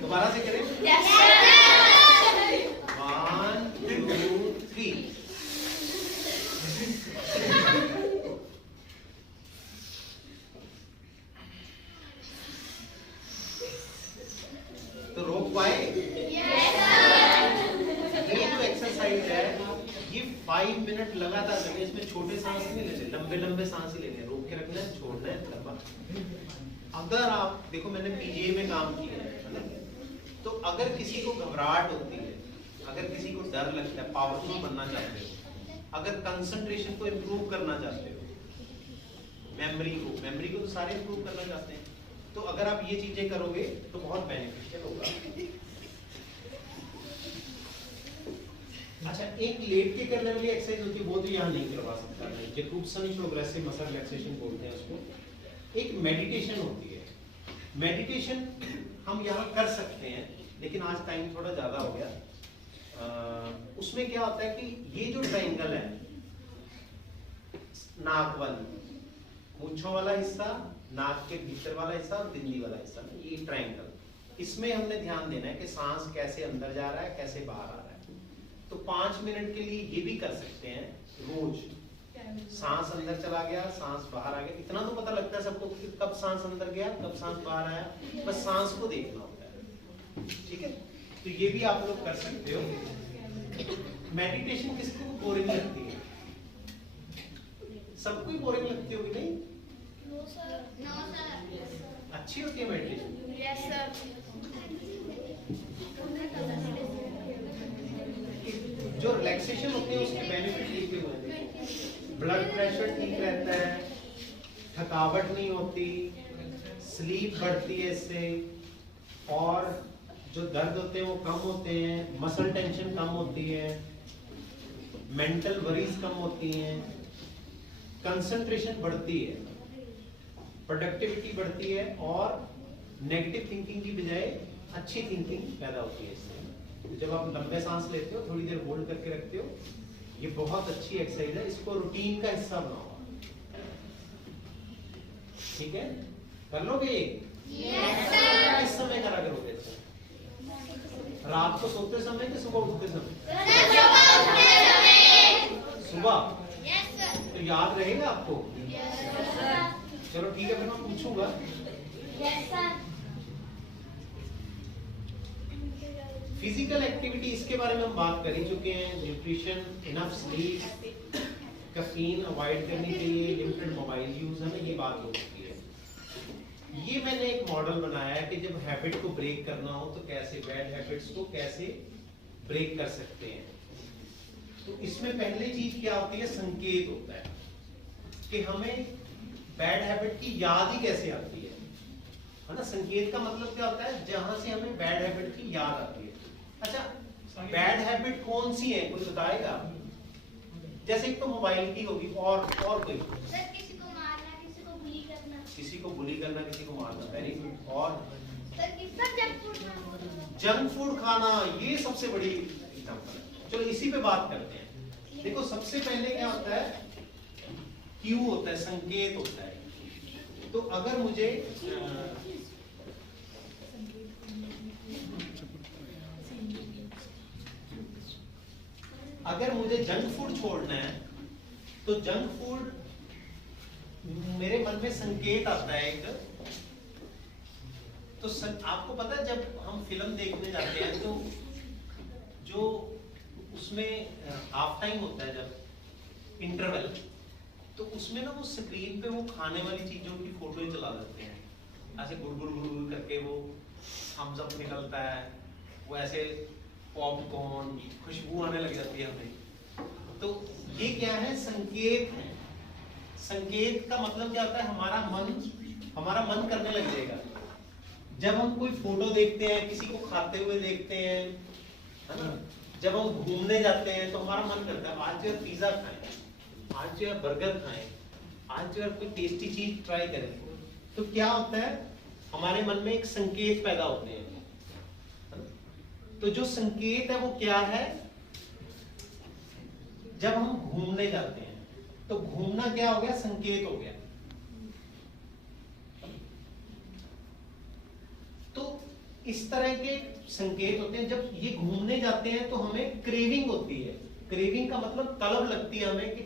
दोबारा से करें? 1 2 3। तो रोक पाए? ये जो एक्सरसाइज है, ये 5 मिनट लगातार करनी है। इसमें छोटे सांस नहीं लेने, लंबे लंबे सांस ही लेने, रोक के रखना है, छोड़ना है, लंबा। अगर आप देखो, मैंने पीजीए में काम किया है ना, तो अगर किसी को घबराहट होती है, अगर किसी को डर लगता है, पावरफुल बनना चाहते हो, अगर कंसंट्रेशन को इम्प्रूव करना चाहते हो, मेमोरी को तो सारे इम्प्रूव करना चाहते हैं, तो अगर आप ये चीजें करोगे तो बहुत बेनिफिशियल होगा। अच्छा, एक लेट के करने वाली एक्सरसाइज होती है, वो तो यहाँ नहीं करवा सकता मैं। जैकोब्सन प्रोग्रेसिव मसल रिलैक्सेशन बोलते हैं उसको। एक मेडिटेशन होती है, मेडिटेशन हम यहाँ कर सकते हैं, लेकिन आज टाइम थोड़ा ज्यादा हो गया। उसमें क्या होता है कि ये जो ट्रायंगल है, नाक वाली, मूंछों वाला हिस्सा, नाक के भीतर वाला हिस्सा और बिंदी वाला हिस्सा, ये ट्रायंगल, इसमें हमने ध्यान देना है कि सांस कैसे अंदर जा रहा है, कैसे बाहर आ रहा है। तो 5 मिनट के लिए ये भी कर सकते हैं रोज। सांस अंदर चला गया, सांस बाहर आ गया, इतना तो पता लगता है सबको कि कब सांस अंदर गया, कब सांस बाहर आया, बस सांस को देखना होता है, ठीक है? तो ये भी आप लोग कर सकते हो। मेडिटेशन किसको बोरिंग लगती है? सबको ही बोरिंग लगती होगी, नहीं? No sir. अच्छी होती है मेडिटेशन। Yes sir. जो रिलैक्सेशन होती है उसके बेनिफिट लिखे हुए हैं। ब्लड प्रेशर ठीक रहता है, थकावट नहीं होती, स्लीप बढ़ती है इससे, और जो दर्द होते हैं वो कम होते हैं, मसल टेंशन कम होती है, मेंटल वरीज कम होती हैं, कंसंट्रेशन बढ़ती है, प्रोडक्टिविटी बढ़ती है, और नेगेटिव थिंकिंग की बजाय अच्छी थिंकिंग पैदा होती है इससे। तो जब आप लंबे सांस लेते हो, थोड़ी देर होल्ड करके रखते हो, ये बहुत अच्छी एक्सरसाइज है, इसको रूटीन का हिस्सा बनाओ, ठीक है? कर लोगे? Yes sir. किस समय करा करोगे? रात को सोते समय कि सुबह उठते समय? सुबह। Yes sir. तो याद रहेगा आपको? Yes sir. चलो ठीक है, फिर मैं पूछूंगा। Yes sir. फिजिकल एक्टिविटी, इसके बारे में हम बात कर ही चुके हैं। Nutrition, enough sleep, caffeine avoid करनी चाहिए, लिमिटेड मोबाइल यूज, है ना, ये बात हो चुकी है। ये मैंने एक मॉडल बनाया है कि जब हैबिट को ब्रेक करना हो तो कैसे, बैड हैबिट्स को कैसे ब्रेक कर सकते हैं। तो इसमें पहली चीज क्या होती है? संकेत होता है कि हमें बैड हैबिट की याद ही कैसे आती है ना? संकेत का मतलब क्या होता है? जहां से हमें बैड हैबिट की याद आती है। अच्छा, बैड हैबिट कौन सी है, कोई बताएगा? जैसे एक तो मोबाइल की होगी, और कोई? सर, किसी को मारना, किसी को बुली करना। किसी को बुली करना, किसी को मारना, वेरी गुड। और सर, जंक फूड खाना। जंक फूड खाना, ये सबसे बड़ी एग्जांपल है। चलो इसी पे बात करते हैं। देखो, सबसे पहले क्या होता है? क्यू होता है, संकेत होता है। तो अगर मुझे जंक फूड छोड़ना है, तो जंक फूड मेरे मन में संकेत आता है एक, तो आपको पता है जब हम फिल्म देखने जाते हैं तो जो उसमें हाफ टाइम होता है जब इंटरवल, तो उसमें ना वो स्क्रीन पे वो खाने वाली चीजों की फोटो चला देते हैं, ऐसे गुड़ करके वो थम्स अप निकलता है, वो ऐसे पॉपकॉर्न खुशबू आने लग जाती है हमें। तो ये क्या है? संकेत है। संकेत का मतलब क्या होता है? हमारा मन करने लग जाएगा। जब हम कोई फोटो देखते हैं, किसी को खाते हुए देखते हैं, है ना, जब हम घूमने जाते हैं तो हमारा मन करता है आज जो है पिज्जा खाएं, आज जो है बर्गर खाएं, आज जो है कोई टेस्टी चीज ट्राई करें। तो क्या होता है? हमारे मन में एक संकेत पैदा होते हैं। तो जो संकेत है वो क्या है? जब हम घूमने जाते हैं तो घूमना क्या हो गया? संकेत हो गया। तो इस तरह के संकेत होते हैं। जब ये घूमने जाते हैं तो हमें क्रेविंग होती है। क्रेविंग का मतलब तलब लगती है हमें कि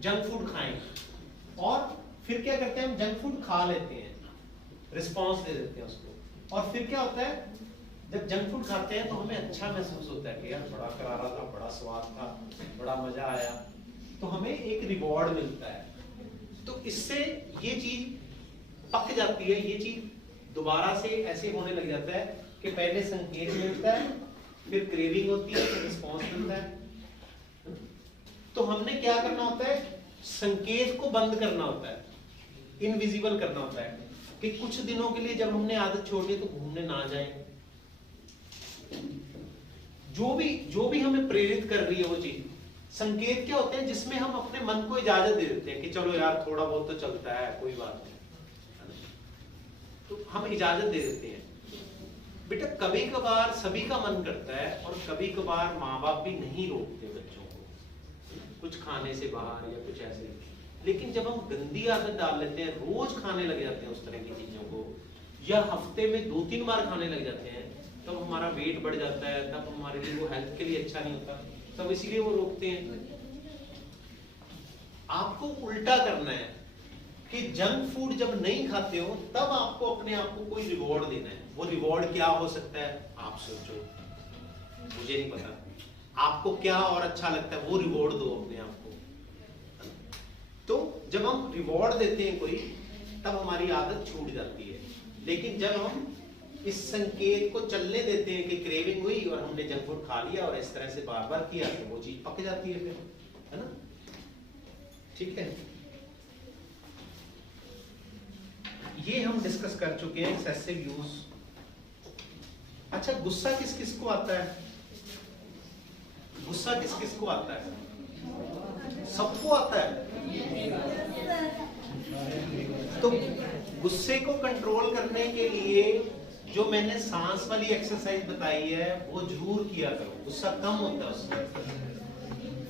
जंक फूड खाएं, और फिर क्या करते हैं? हम जंक फूड खा लेते हैं, रिस्पॉन्स दे देते हैं उसको। और फिर क्या होता है? जब जंक फूड खाते हैं तो हमें अच्छा महसूस होता है कि यार बड़ा करारा था, बड़ा स्वाद था, बड़ा मजा आया, तो हमें एक रिवॉर्ड मिलता है। तो इससे ये चीज पक जाती है, ये चीज दोबारा से ऐसे होने लग जाता है कि पहले संकेत मिलता है, फिर क्रेविंग होती है, फिर रिस्पॉन्स मिलता है। तो हमने क्या करना होता है? संकेत को बंद करना होता है, इनविजिबल करना होता है, कि कुछ दिनों के लिए जब हमने आदत छोड़ दी तो घूमने ना जाए। जो भी हमें प्रेरित कर रही है वो चीज, संकेत क्या होते हैं? जिसमें हम अपने मन को इजाजत दे देते हैं कि चलो यार थोड़ा बहुत तो चलता है, कोई बात नहीं, तो हम इजाजत दे देते हैं। बेटा कभी कभार सभी का मन करता है, और कभी कभार माँ बाप भी नहीं रोकते बच्चों को कुछ खाने से बाहर या कुछ ऐसे। लेकिन जब हम गंदी आदत डाल लेते हैं, रोज खाने लग जाते हैं उस तरह की चीजों को, या हफ्ते में 2-3 बार खाने लग जाते हैं, तब हमारा वेट बढ़ जाता है, तब हमारे लिए वो हेल्थ के लिए अच्छा नहीं होता, तब इसीलिए वो रोकते हैं। आपको उल्टा करना है कि जंक फूड जब नहीं खाते हो तब आपको अपने आप को कोई रिवॉर्ड देना है। वो रिवॉर्ड क्या हो सकता है? आप सोचो, मुझे नहीं पता। आपको क्या और अच्छा लगता है वो रिवॉर्ड दो अपने आप को। तो जब हम रिवॉर्ड देते हैं कोई, तब हमारी आदत छूट जाती है। लेकिन जब हम इस संकेत को चलने देते हैं कि क्रेविंग हुई और हमने जंक फूड खा लिया और इस तरह से बार बार किया, तो वो चीज पक जाती है फिर, है ना? ठीक है, ये हम डिस्कस कर चुके हैं एक्सेसिव यूज। अच्छा, गुस्सा किस किस को आता है? गुस्सा किस किस को आता है? सबको आता है। तो गुस्से को कंट्रोल करने के लिए जो मैंने सांस वाली एक्सरसाइज बताई है वो जरूर किया करो, गुस्सा कम होता है उससे।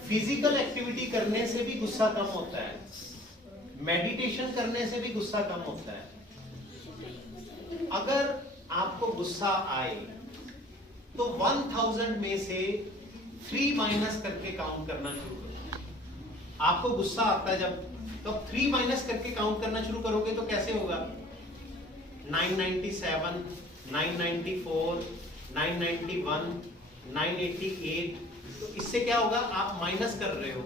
फिजिकल एक्टिविटी करने से भी गुस्सा कम होता है, मेडिटेशन करने से भी गुस्सा कम होता है। अगर आपको गुस्सा आए तो 1000 में से 3 माइनस करके काउंट करना शुरू करो। आपको गुस्सा आता है जब, तो 3 माइनस करके काउंट करना शुरू करोगे तो कैसे होगा? 997, 994, 991, 988। तो इससे क्या होगा? आप माइनस कर रहे हो।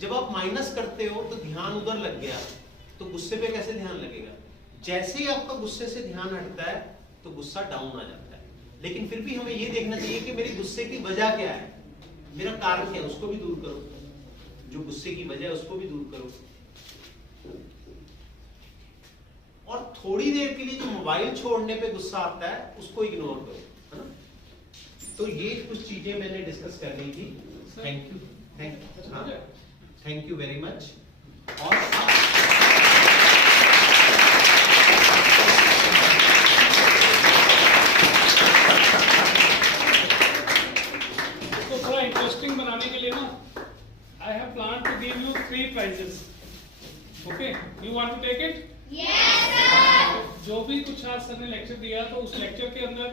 जब आप माइनस करते हो तो ध्यान उधर लग गया, तो गुस्से पे कैसे ध्यान लगेगा? जैसे ही आपका गुस्से से ध्यान हटता है तो गुस्सा डाउन आ जाता है। लेकिन फिर भी हमें ये देखना चाहिए कि मेरे गुस्से की वजह क्या है, मेरा कारण क्या है, उसको भी दूर करो। जो गुस्से की वजह है उसको भी दूर करो। और थोड़ी देर के लिए जो मोबाइल छोड़ने पे गुस्सा आता है उसको इग्नोर करो, है ना? तो ये कुछ चीजें मैंने डिस्कस करनी थी। Thank you very much. और थोड़ा इंटरेस्टिंग बनाने के लिए ना, I have planned to give you 3 prizes. Okay, you want to take it? Yes, sir. जो भी कुछ आज सर ने लेक्चर दिया तो उस लेक्चर के अंदर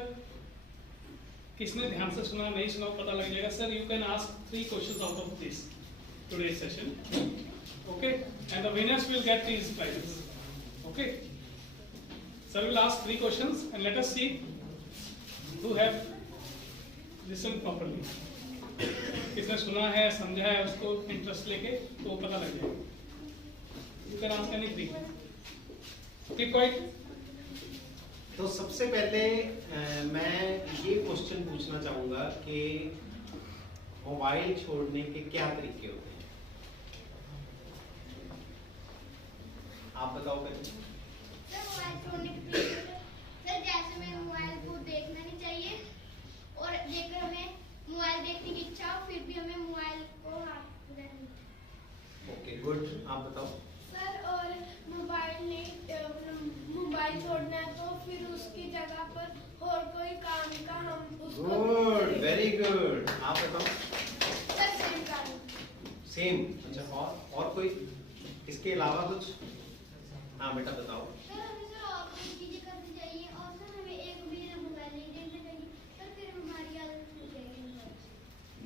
किसने ध्यान से सुना नहीं सुना पता लग जाएगा। Sir, you can ask 3 questions out of this today's session. Okay, and the winners will get these prizes. Okay, sir will ask 3 questions and let us see who have listened properly. किसने सुना है, समझा है, उसको interest लेके तो वो पता लग जाएगा. You can ask anything. Keep quiet. तो सबसे पहले मैं ये क्वेश्चन पूछना चाहूंगा कि मोबाइल छोड़ने के क्या तरीके होते हैं. आप बताओ पहले. सर मोबाइल छोड़ने के तरीके सर जैसे हमें मोबाइल को देखना नहीं चाहिए और देखकर हमें मोबाइल देखने की इच्छा हो फिर भी हमें मोबाइल को हाथ में रखना. Okay good. आप बताओ. सर और मोबाइल छोड़ना है तो फिर उसकी जगह पर और कोई काम का हम उसको गुड, वेरी गुड. आप बताओ. सर सेम काम. सेम. अच्छा और कोई इसके अलावा कुछ. हाँ बेटा बताओ. सर हमें सर और कोई चीजें करनी चाहिए और सर हमें एक भी मोबाइल नहीं देखना चाहिए सर फिर हमारी आदत छूट जाएगी.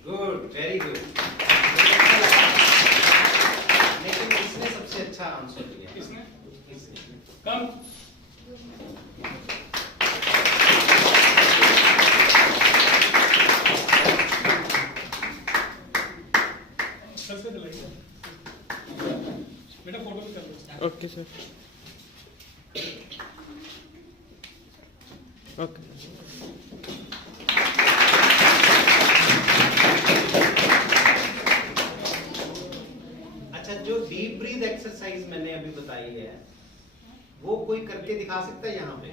Good, very good. लेकिन इसने सबसे अच्छा आंसर दिया. किसने? इसने. Come. सर से दिलाइए. बेटा फोटो भी कर लो. Okay sir. ओके. अच्छा जो डीप ब्रीथ एक्सरसाइज मैंने अभी बताई है वो कोई करके दिखा सकता है यहाँ पे.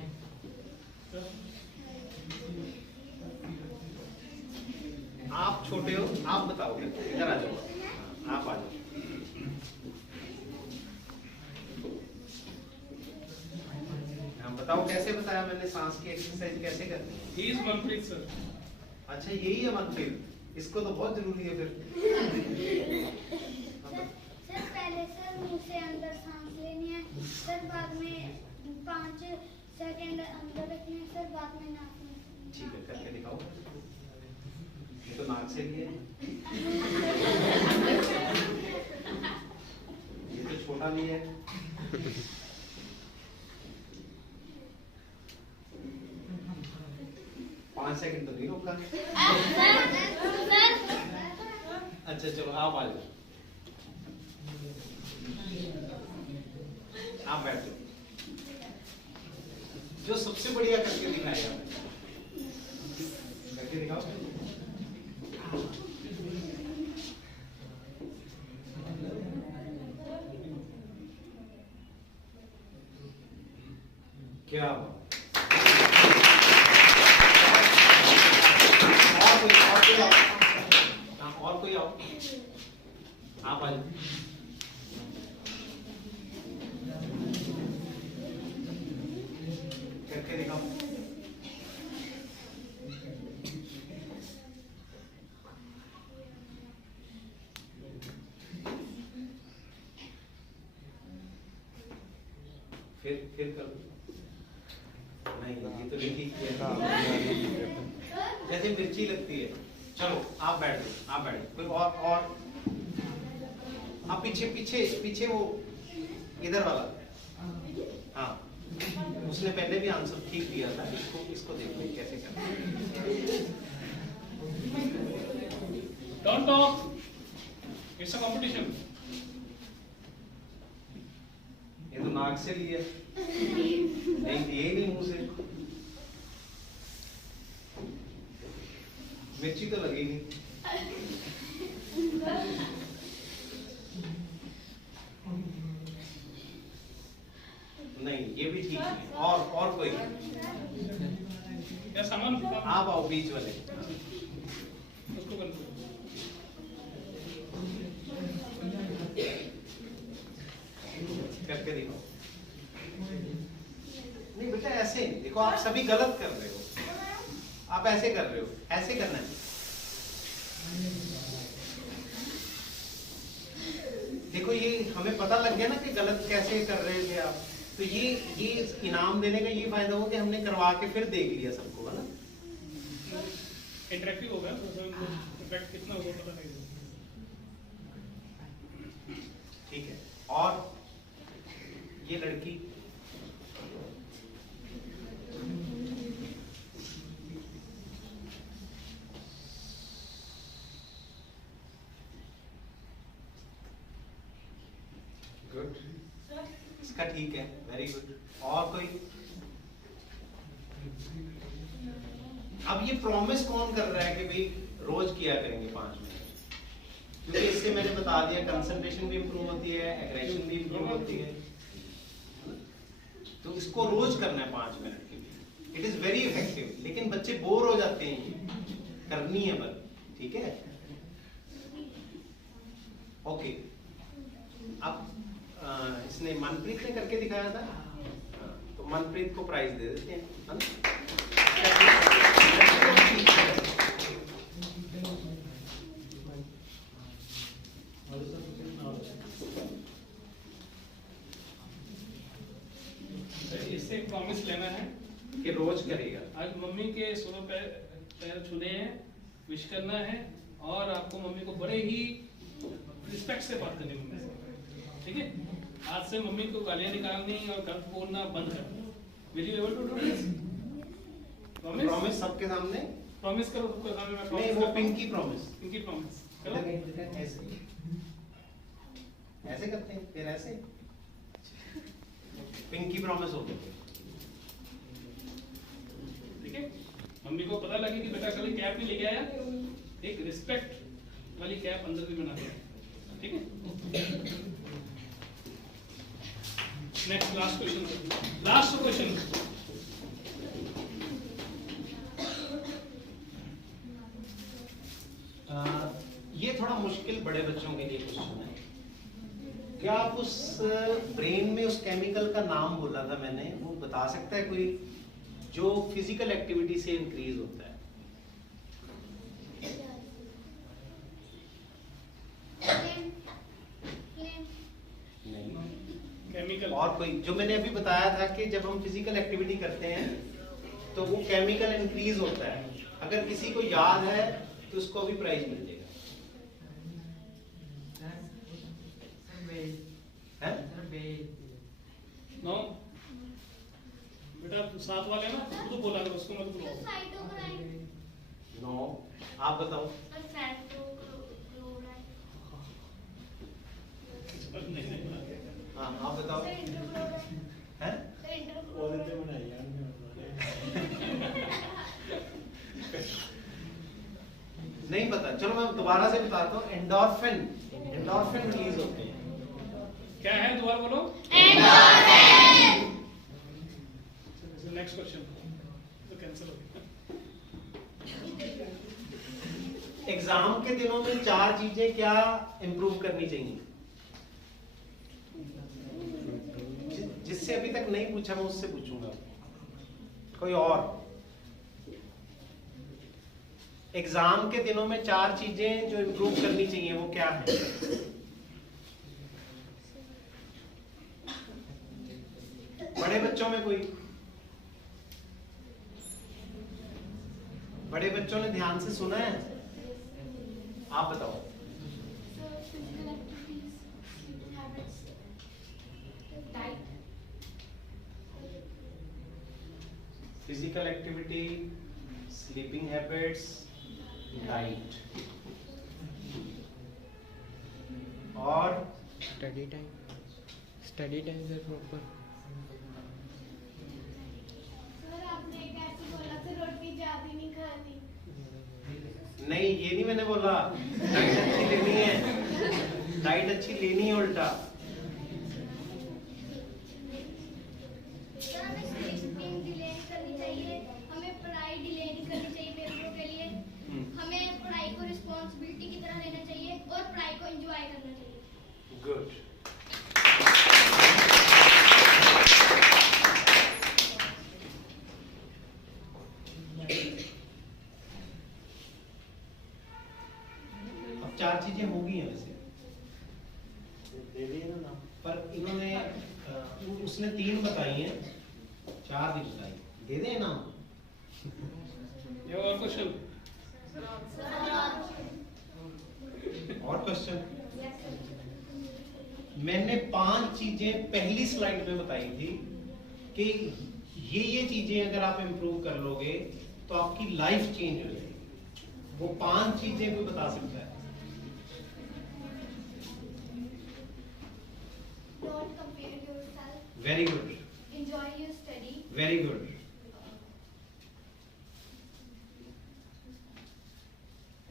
आप छोटे हो, आप बताओ. इधर आ जाओ. आप आ जाओ. हाँ बताओ कैसे बताया मैंने सांस की एक्सरसाइज कैसे करनी है. He is Manpreet sir. अच्छा यही है मनप्रीत. इसको तो बहुत जरूरी है फिर. सर पहले सर मुंह से अंदर सांस लेनी है सर बाद में 5 सेकंड अंदर रखने हैं सर बाद में नाक में. ठीक है करके दिखाओ. ये तो नाक से लिए. ये तो छोटा लिए है. पाँच सेकंड तो नहीं रोका. अच्छा चलो आप आ जाओ. आप बैठो. जो सबसे बढ़िया करके दिखाएगा करके दिखाओ. क्या और कोई आओ. हाँ, और कोई आओ. आप आ जाओ. करके दिखाओ. फिर कर दो. नहीं ये तो नहीं ठीक है. जैसे मिर्ची लगती है. चलो आप बैठ जाओ. आप बैठ. कोई और आप पीछे पीछे पीछे वो इधर वाला. हाँ उसने पहले भी आंसर ठीक दिया था. इसको देखो कैसे करना है. Don't talk. It's a competition. ये तो नाक से लिया. नहीं ये नहीं मुंह से. मिर्ची तो लगेगी. नहीं ये भी ठीक है. और कोई. या सामान आप आओ बीच वाले. उसको बंद करो. करके दिखाओ. नहीं बेटा ऐसे देखो आप सभी गलत कर रहे हो. आप ऐसे कर रहे हो. ऐसे करना है. देखो ये हमें पता लग गया ना कि गलत कैसे कर रहे थे आप. तो ये इनाम देने का ये फायदा हो कि हमने करवा के फिर देख लिया सबको है ना. इंटरेक्टिव होगा तो इफेक्ट कितना होगा पता नहीं. ठीक है. और ये लड़की गुड, इसका ठीक है, वेरी गुड। और कोई? अब ये प्रॉमिस कौन कर रहा है कि भाई रोज किया करेंगे 5 मिनट? क्योंकि इससे मैंने बता दिया कंसंट्रेशन भी इंप्रूव होती है, एग्रेशन भी इंप्रूव होती है। तो इसको रोज करना है 5 मिनट के लिए, इट इज वेरी इफेक्टिव। लेकिन बच्चे बोर हो जाते हैं, करनी है बस, ठीक है? ओके, अब इसने मनप्रीत ने करके दिखाया था, तो मनप्रीत को प्राइज दे देते हैं, है ना? इससे प्रॉमिस लेना है कि रोज करेगा। आज मम्मी के 16 पैर छूने हैं, विश करना है, और आपको मम्मी को बड़े ही रिस्पेक्ट से बात करनी मम्मी से, ठीक है? आज से मम्मी को गालियां निकालनी और गलत बोलना बंद कर दो। Will you able to do this? Promise? Promise सबके सामने? प्रॉमिस करो सबके सामने। मैं नहीं, प्रॉमिस वो करता हूं। Pinky promise. पिंकी प्रॉमिस करो। ऐसे ऐसे करते हैं, फिर ऐसे पिंकी प्रॉमिस हो गया, ठीक है? मम्मी को पता लगे कि बेटा कल कैप नहीं लेके आया, एक रिस्पेक्ट वाली कैप अंदर भी बना दिया, ठीक है? Next last question, last question. ये थोड़ा मुश्किल बड़े बच्चों के लिए क्वेश्चन है। क्या आप उस ब्रेन में उस केमिकल का नाम बोला था मैंने, वो बता सकता है कोई, जो फिजिकल एक्टिविटी से इंक्रीज होता है? नहीं। केमिकल और कोई जो मैंने अभी बताया था कि जब हम फिजिकल एक्टिविटी करते हैं तो वो केमिकल इंक्रीज होता है। अगर किसी को याद है तो उसको भी प्राइज मिल जाएगा। है? नो बेटा, साथ वाले ना तू तो बोला, उसको मत बुलाओ। नो, आप बताओ। हाँ, आप बताओ। हैं? नहीं पता, चलो मैं दोबारा से बताता हूँ। एंडोर्फिन रिलीज होते हैं। क्या है दोबारा बोलो? नेक्स्ट क्वेश्चन तो कैंसिल हो गया। एग्जाम के दिनों में 4 चीजें क्या इंप्रूव करनी चाहिए? जिससे अभी तक नहीं पूछा मैं उससे पूछूंगा। कोई और? एग्जाम के दिनों में 4 चीजें जो इंप्रूव करनी चाहिए वो क्या है? बड़े बच्चों में कोई? बड़े बच्चों ने ध्यान से सुना है? आप बताओ। Physical activity, sleeping habits, diet, और study time sir proper. Sir आपने एक ऐसे बोला था रोटी ज्यादा नहीं खानी। नहीं, ये नहीं मैंने बोला। डाइट अच्छी लेनी है, डाइट अच्छी लेनी है उल्टा। सर हमें स्लीपिंग डिले करनी चाहिए, हमें पढ़ाई डिले नहीं करनी चाहिए पेपरों के लिए, हमें पढ़ाई को रिस्पॉन्सिबिलिटी की तरह लेना चाहिए और पढ़ाई को एंजॉय करना चाहिए। गुड। अब 4 चीजें हो गई हैं वैसे, पर इन्होंने उसने 3 बताई हैं, 4 नहीं बताई। दे दें ना? ये और क्वेश्चन? और क्वेश्चन? मैंने 5 चीजें पहली स्लाइड में बताई थी कि ये चीजें अगर आप इम्प्रूव कर लोगे तो आपकी लाइफ चेंज हो जाएगी। वो 5 चीजें भी बता सकता है। Don't compare yourself. Very good, Enjoy your study. Very good.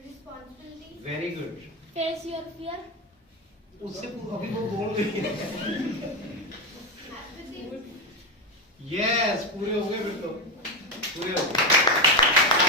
Responsibility. Very good. Face your fear. उससे अभी वो बोल रही है। Empathy. यस, पूरे हो गए फिर तो, पूरे हो गए।